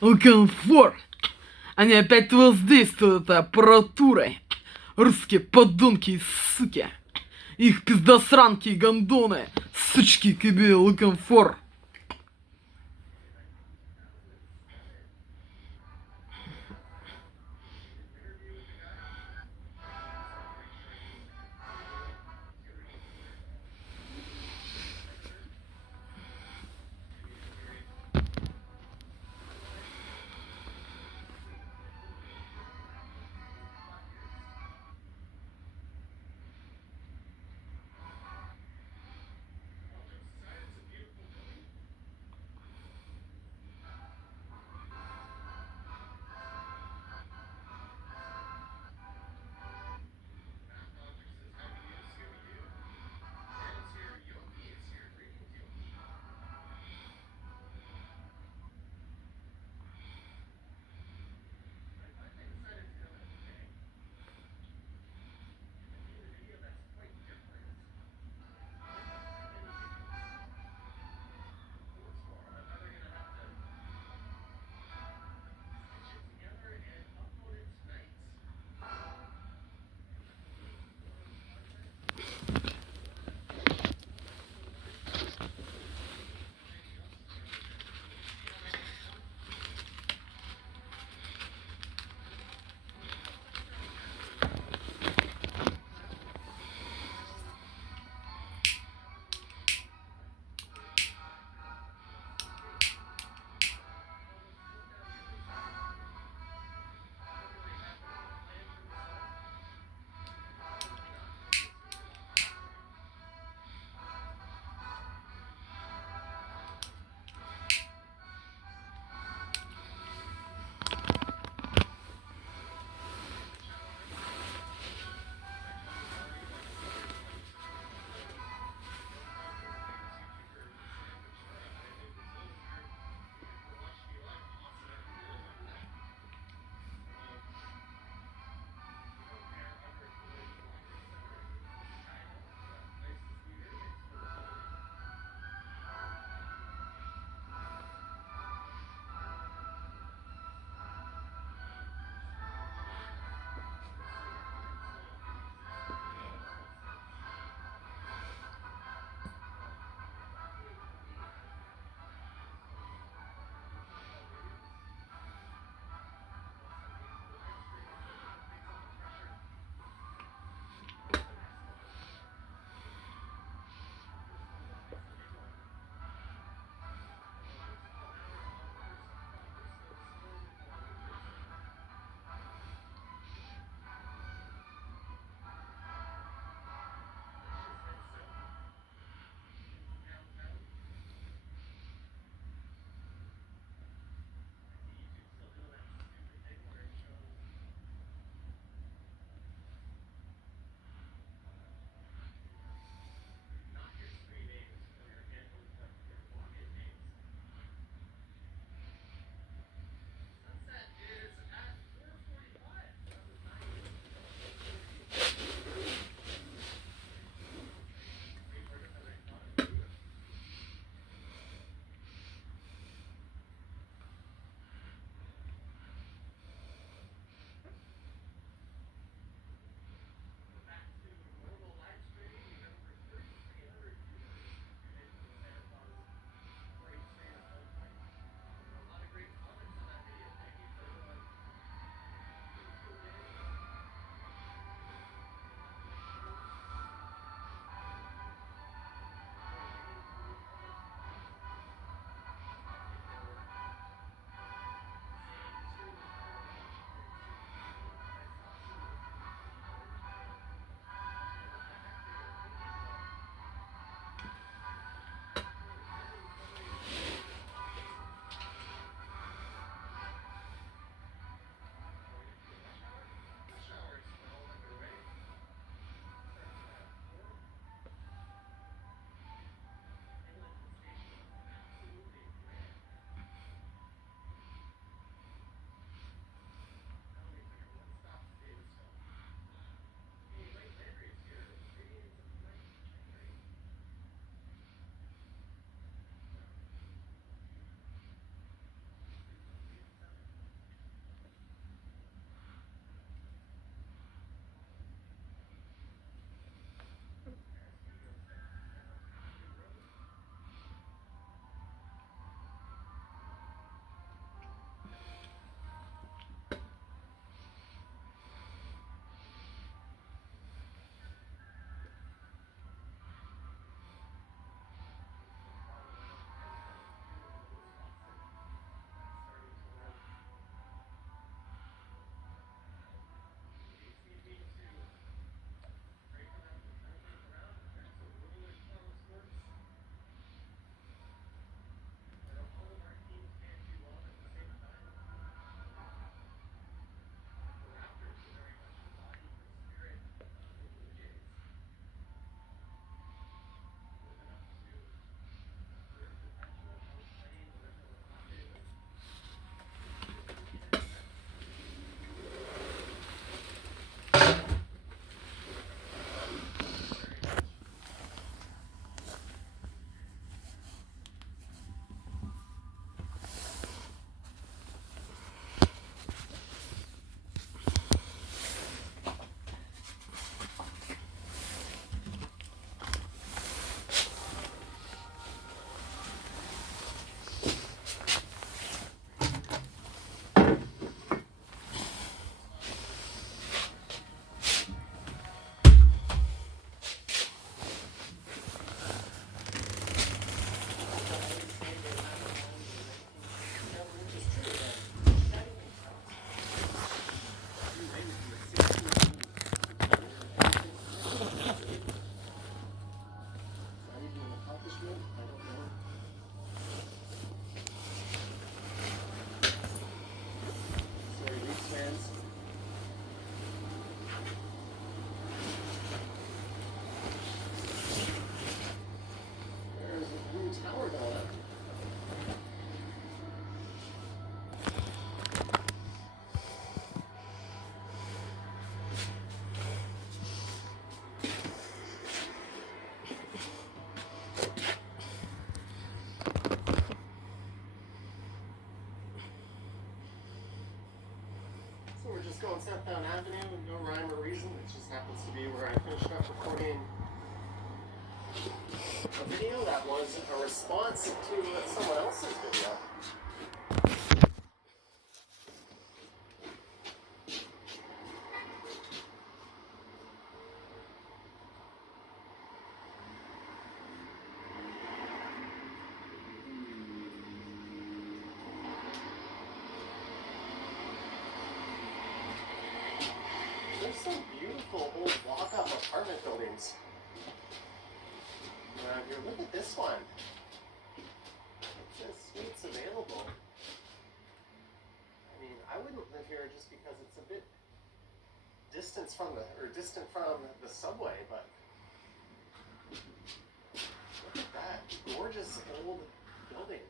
looking for. Они опять воздействуют этой аппаратурой. Русские подонки и суки. Их пиздосранки и гондоны. Сучки киби looking for. So we're just going Southbound Avenue, no rhyme or reason. It just happens to be where I finished up recording a video that was a response to someone else's video. There's some beautiful old walk-up apartment buildings. Here, look at this one. It says suites available. I mean, I wouldn't live here just because it's a bit distant from the subway, but look at that gorgeous old building.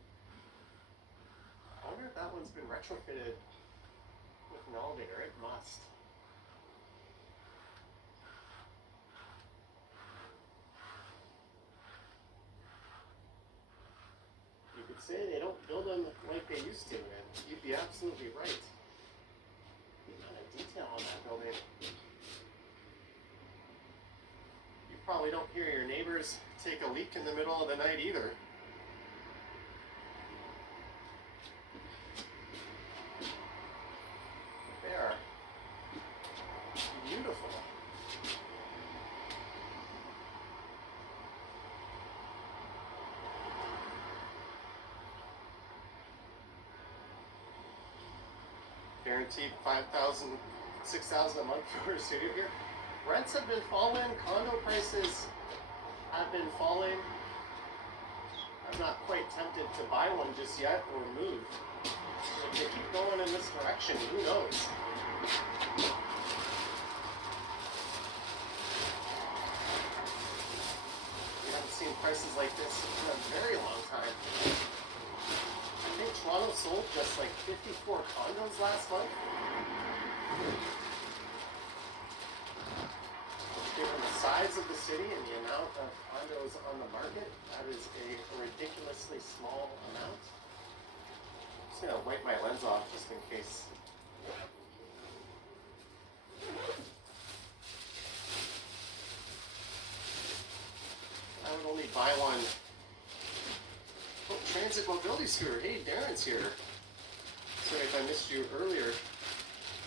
I wonder if that one's been retrofitted with an elevator. It must. Say they don't build them like they used to, and you'd be absolutely right. The amount of detail on that building. You probably don't hear your neighbors take a leak in the middle of the night either. They are beautiful. Guaranteed 5,000, 6,000 a month for a studio here. Rents have been falling, condo prices have been falling. I'm not quite tempted to buy one just yet or move. If they keep going in this direction, who knows? We haven't seen prices like this in a very long time. I think Toronto sold just like 54 condos last month. Given the size of the city and the amount of condos on the market, that is a ridiculously small amount. I'm just gonna wipe my lens off just in case. I would only buy one. Oh, transit mobility scooter. Hey, Darren's here. Sorry if I missed you earlier.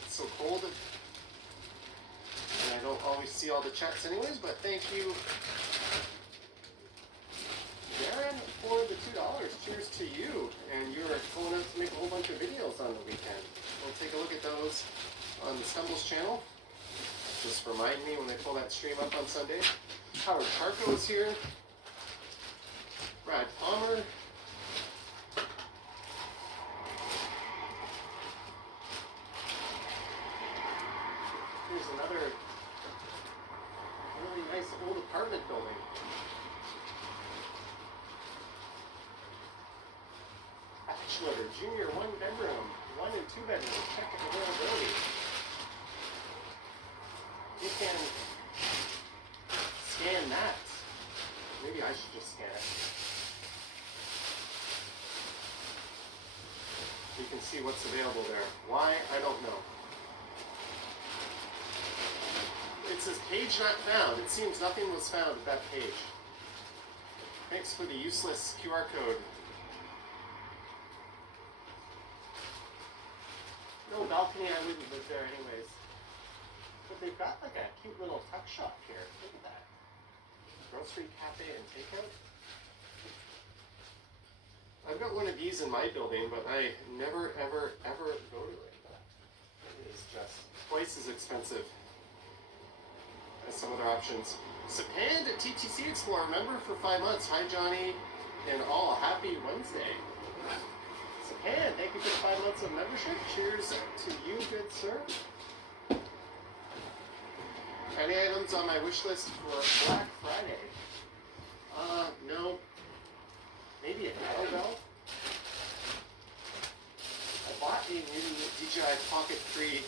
It's so cold. And I don't always see all the chats anyways, but thank you, Darren, for the $2. Cheers to you. And you're going out to make a whole bunch of videos on the weekend. We'll take a look at those on the Stumbles channel. Just remind me when they pull that stream up on Sunday. Howard Parko is here. Brad Palmer. Here's another really nice old apartment building. Bachelor, junior, 1 bedroom, 1 and 2 bedroom, check availability. You can scan that. Maybe I should just scan it. You can see what's available there. Why? I don't know. It says page not found. It seems nothing was found at that page. Thanks for the useless QR code. No balcony, I wouldn't live there anyways. But they've got like a cute little tuck shop here. Look at that. Grocery, cafe, and takeout. I've got one of these in my building, but I never, ever, ever go to it. It is just twice as expensive as some other options. Sapand at TTC Explorer, member for 5 months. Hi, Johnny, and all. Happy Wednesday. Sapand, thank you for the 5 months of membership. Cheers to you, good sir. Any items on my wish list for Black Friday? No. Maybe a kettlebell? I bought a new DJI Pocket 3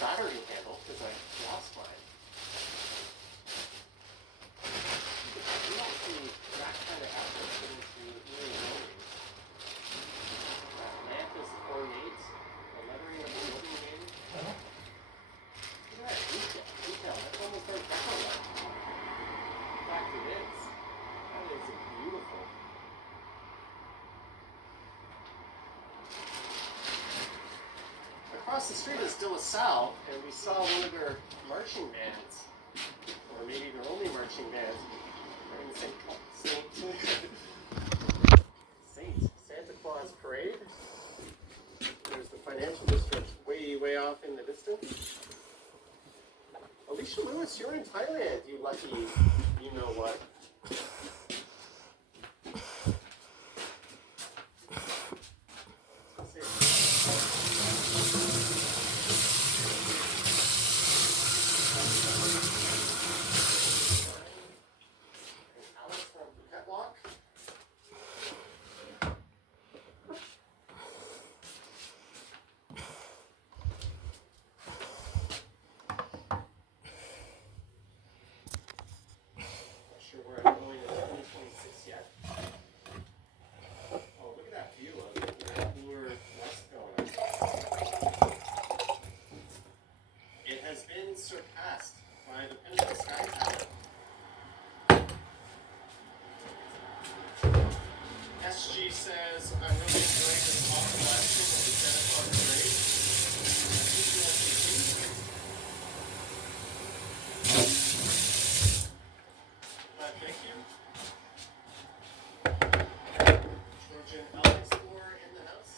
battery handle because I lost mine. You don't see that kind of effort into really buildings. That lamp is across the street is De La Salle, and we saw one of their marching bands, or maybe their only marching band, wearing the Saint Santa Claus parade. There's the financial district way off in the distance. Alicia Lewis, you're in Thailand, you lucky, you know what. Surpassed by the Pinnacle Sky Tower. SG says, I'm really enjoying this awful action of the Santa Claus parade. Thank you. Trojan Alex Explorer in the house.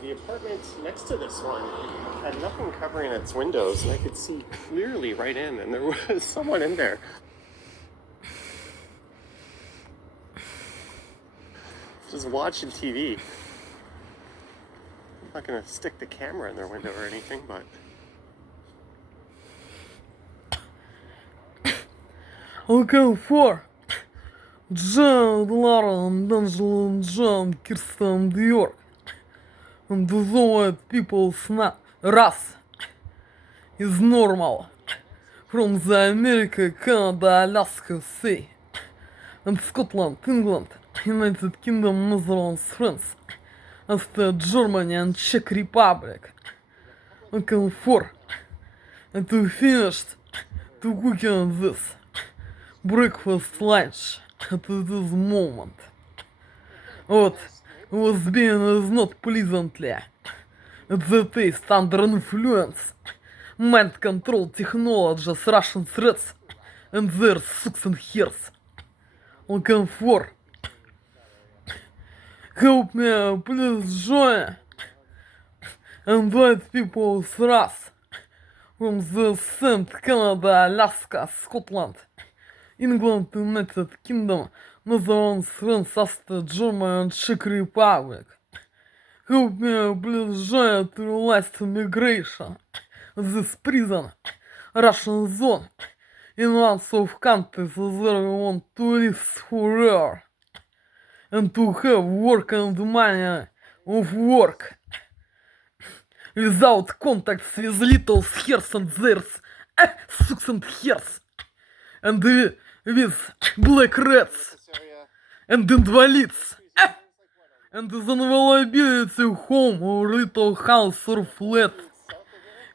The apartment next to this one had nothing covering its windows, and I could see clearly right in, and there was someone in there. Just watching TV. I'm not gonna stick the camera in their window or anything, but... Looking for John Lauren, D'Angelo, John, Kirsten, Dior. And the white people's race is normal. From the America, Canada, Alaska, sea, and Scotland, England, United Kingdom, Netherlands, France, Austria, Germany, and Czech Republic. Looking for, and we finished to cooking this breakfast lunch at this moment. What was being is not pleasantly. The taste under influence, mind control technologies, Russian threats, and their sucks and hairs. Looking for. Help me, please join. Invite people with us from the Saint Canada, Alaska, Scotland, England, United Kingdom, Netherlands, France, Austria, Germany, and Czech Republic. Help me, please join to realize migration. This prison, Russian zone, in one of countries where we want to live forever. And to have work and money of work. Without contacts with little hairs and theirs, sucks and hairs. And with black rats and invalids. And the availability home or little house or flat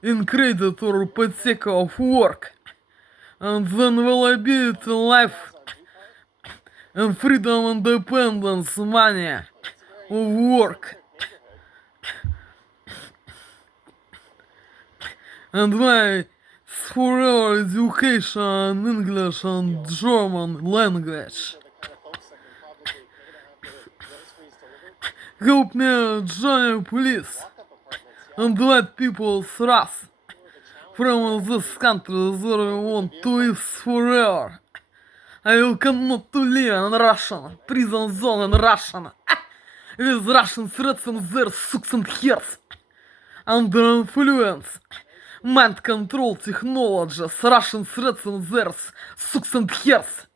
in credit or hypotheca of work. And the availability life and freedom, independence, money of work. And my forever education, English and German language. Help me, Johnny, please, and let people thrust from this country that I want to live forever. I will cannot to live in Russian, prison zone in Russian, with Russian threats and their sucks and hairs, under influence, mind control technologies, Russian threats and their sucks and hairs.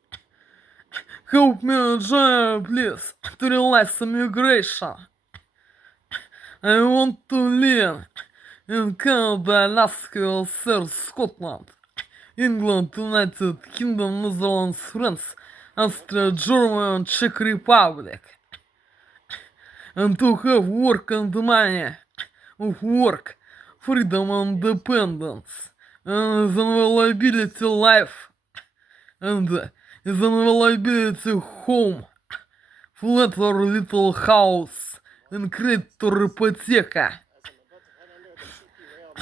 Help me, Johnny, please, to realize immigration. I want to live in Canada, Alaska, Australia, Scotland, England, United Kingdom, Netherlands, France, Austria, Germany, and Czech Republic. And to have work and money of work, freedom and independence, and the availability life, and the availability home, flat or little house, and credit or hypotheca,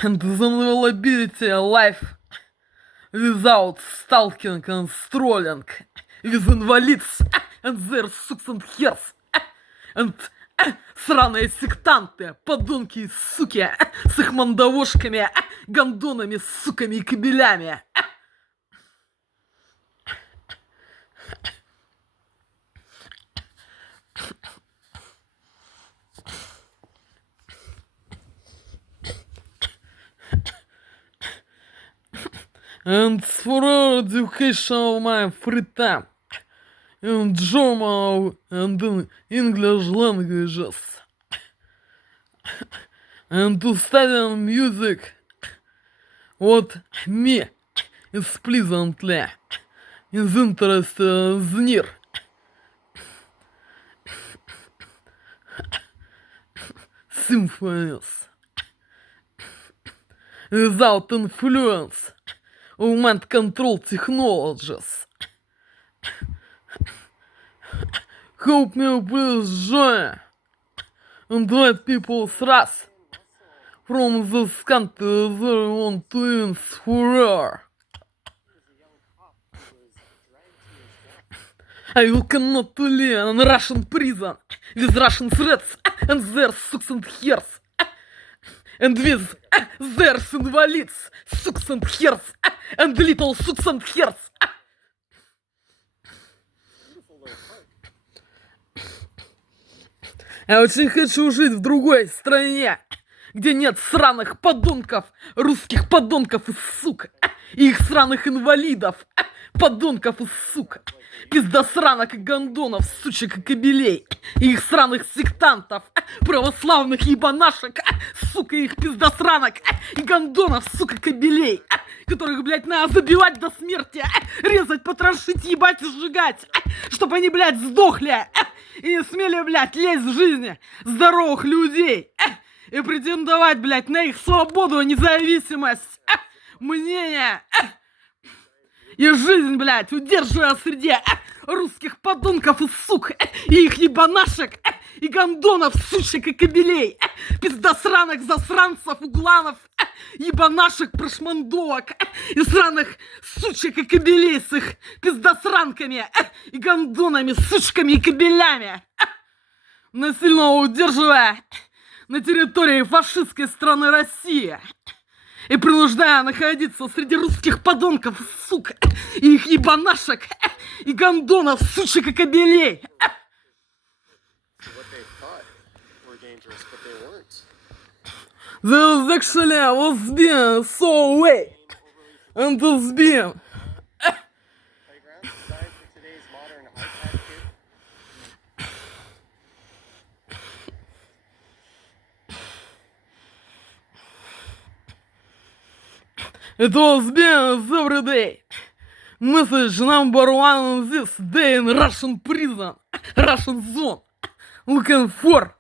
and the availability life without stalking and strolling with invalids and their sucks and hairs, and сраные сектанты, подонки и суки, с их мандавошками, гондонами, суками и кабелями. And for education of my free time in German and in English languages, and to study music, what me is pleasantly is interest near. Symphonies without influence of mind control technologies. Help me please, join and let people thrust from this country they want to live forever. I will cannot to live in Russian prison with Russian threats and their sucks and hairs, and with their invalids, sucks and hairs, and little sucks and hairs. Я очень хочу жить в другой стране, где нет сраных подонков, русских подонков и сук, и их сраных инвалидов, подонков и сук, пиздосранок и гондонов, сучек и кобелей, и их сраных сектантов, православных ебанашек, сука, и их пиздосранок и гондонов, сука, кобелей, которых, блядь, надо забивать до смерти, резать, потрошить, ебать и сжигать, чтобы они, блядь, сдохли и не смели, блядь, лезть в жизни здоровых людей и претендовать, блядь, на их свободу, независимость, мнение и жизнь, блядь, удерживая среди русских подонков и сук, и их ебанашек, и гондонов, сучек и кобелей, пиздосранок, засранцев, угланов, ебанашек, прошмандовок, и сраных сучек и кобелей с их пиздосранками, и гондонами, сучками и кобелями, насильно удерживая на территории фашистской страны России и принуждая находиться среди русских подонков, сук, и их ебанашек, и гондонов, сучек и кобелей. This actually was being so late, and this being it was being every day. Message number one on this day in Russian prison, Russian zone, looking for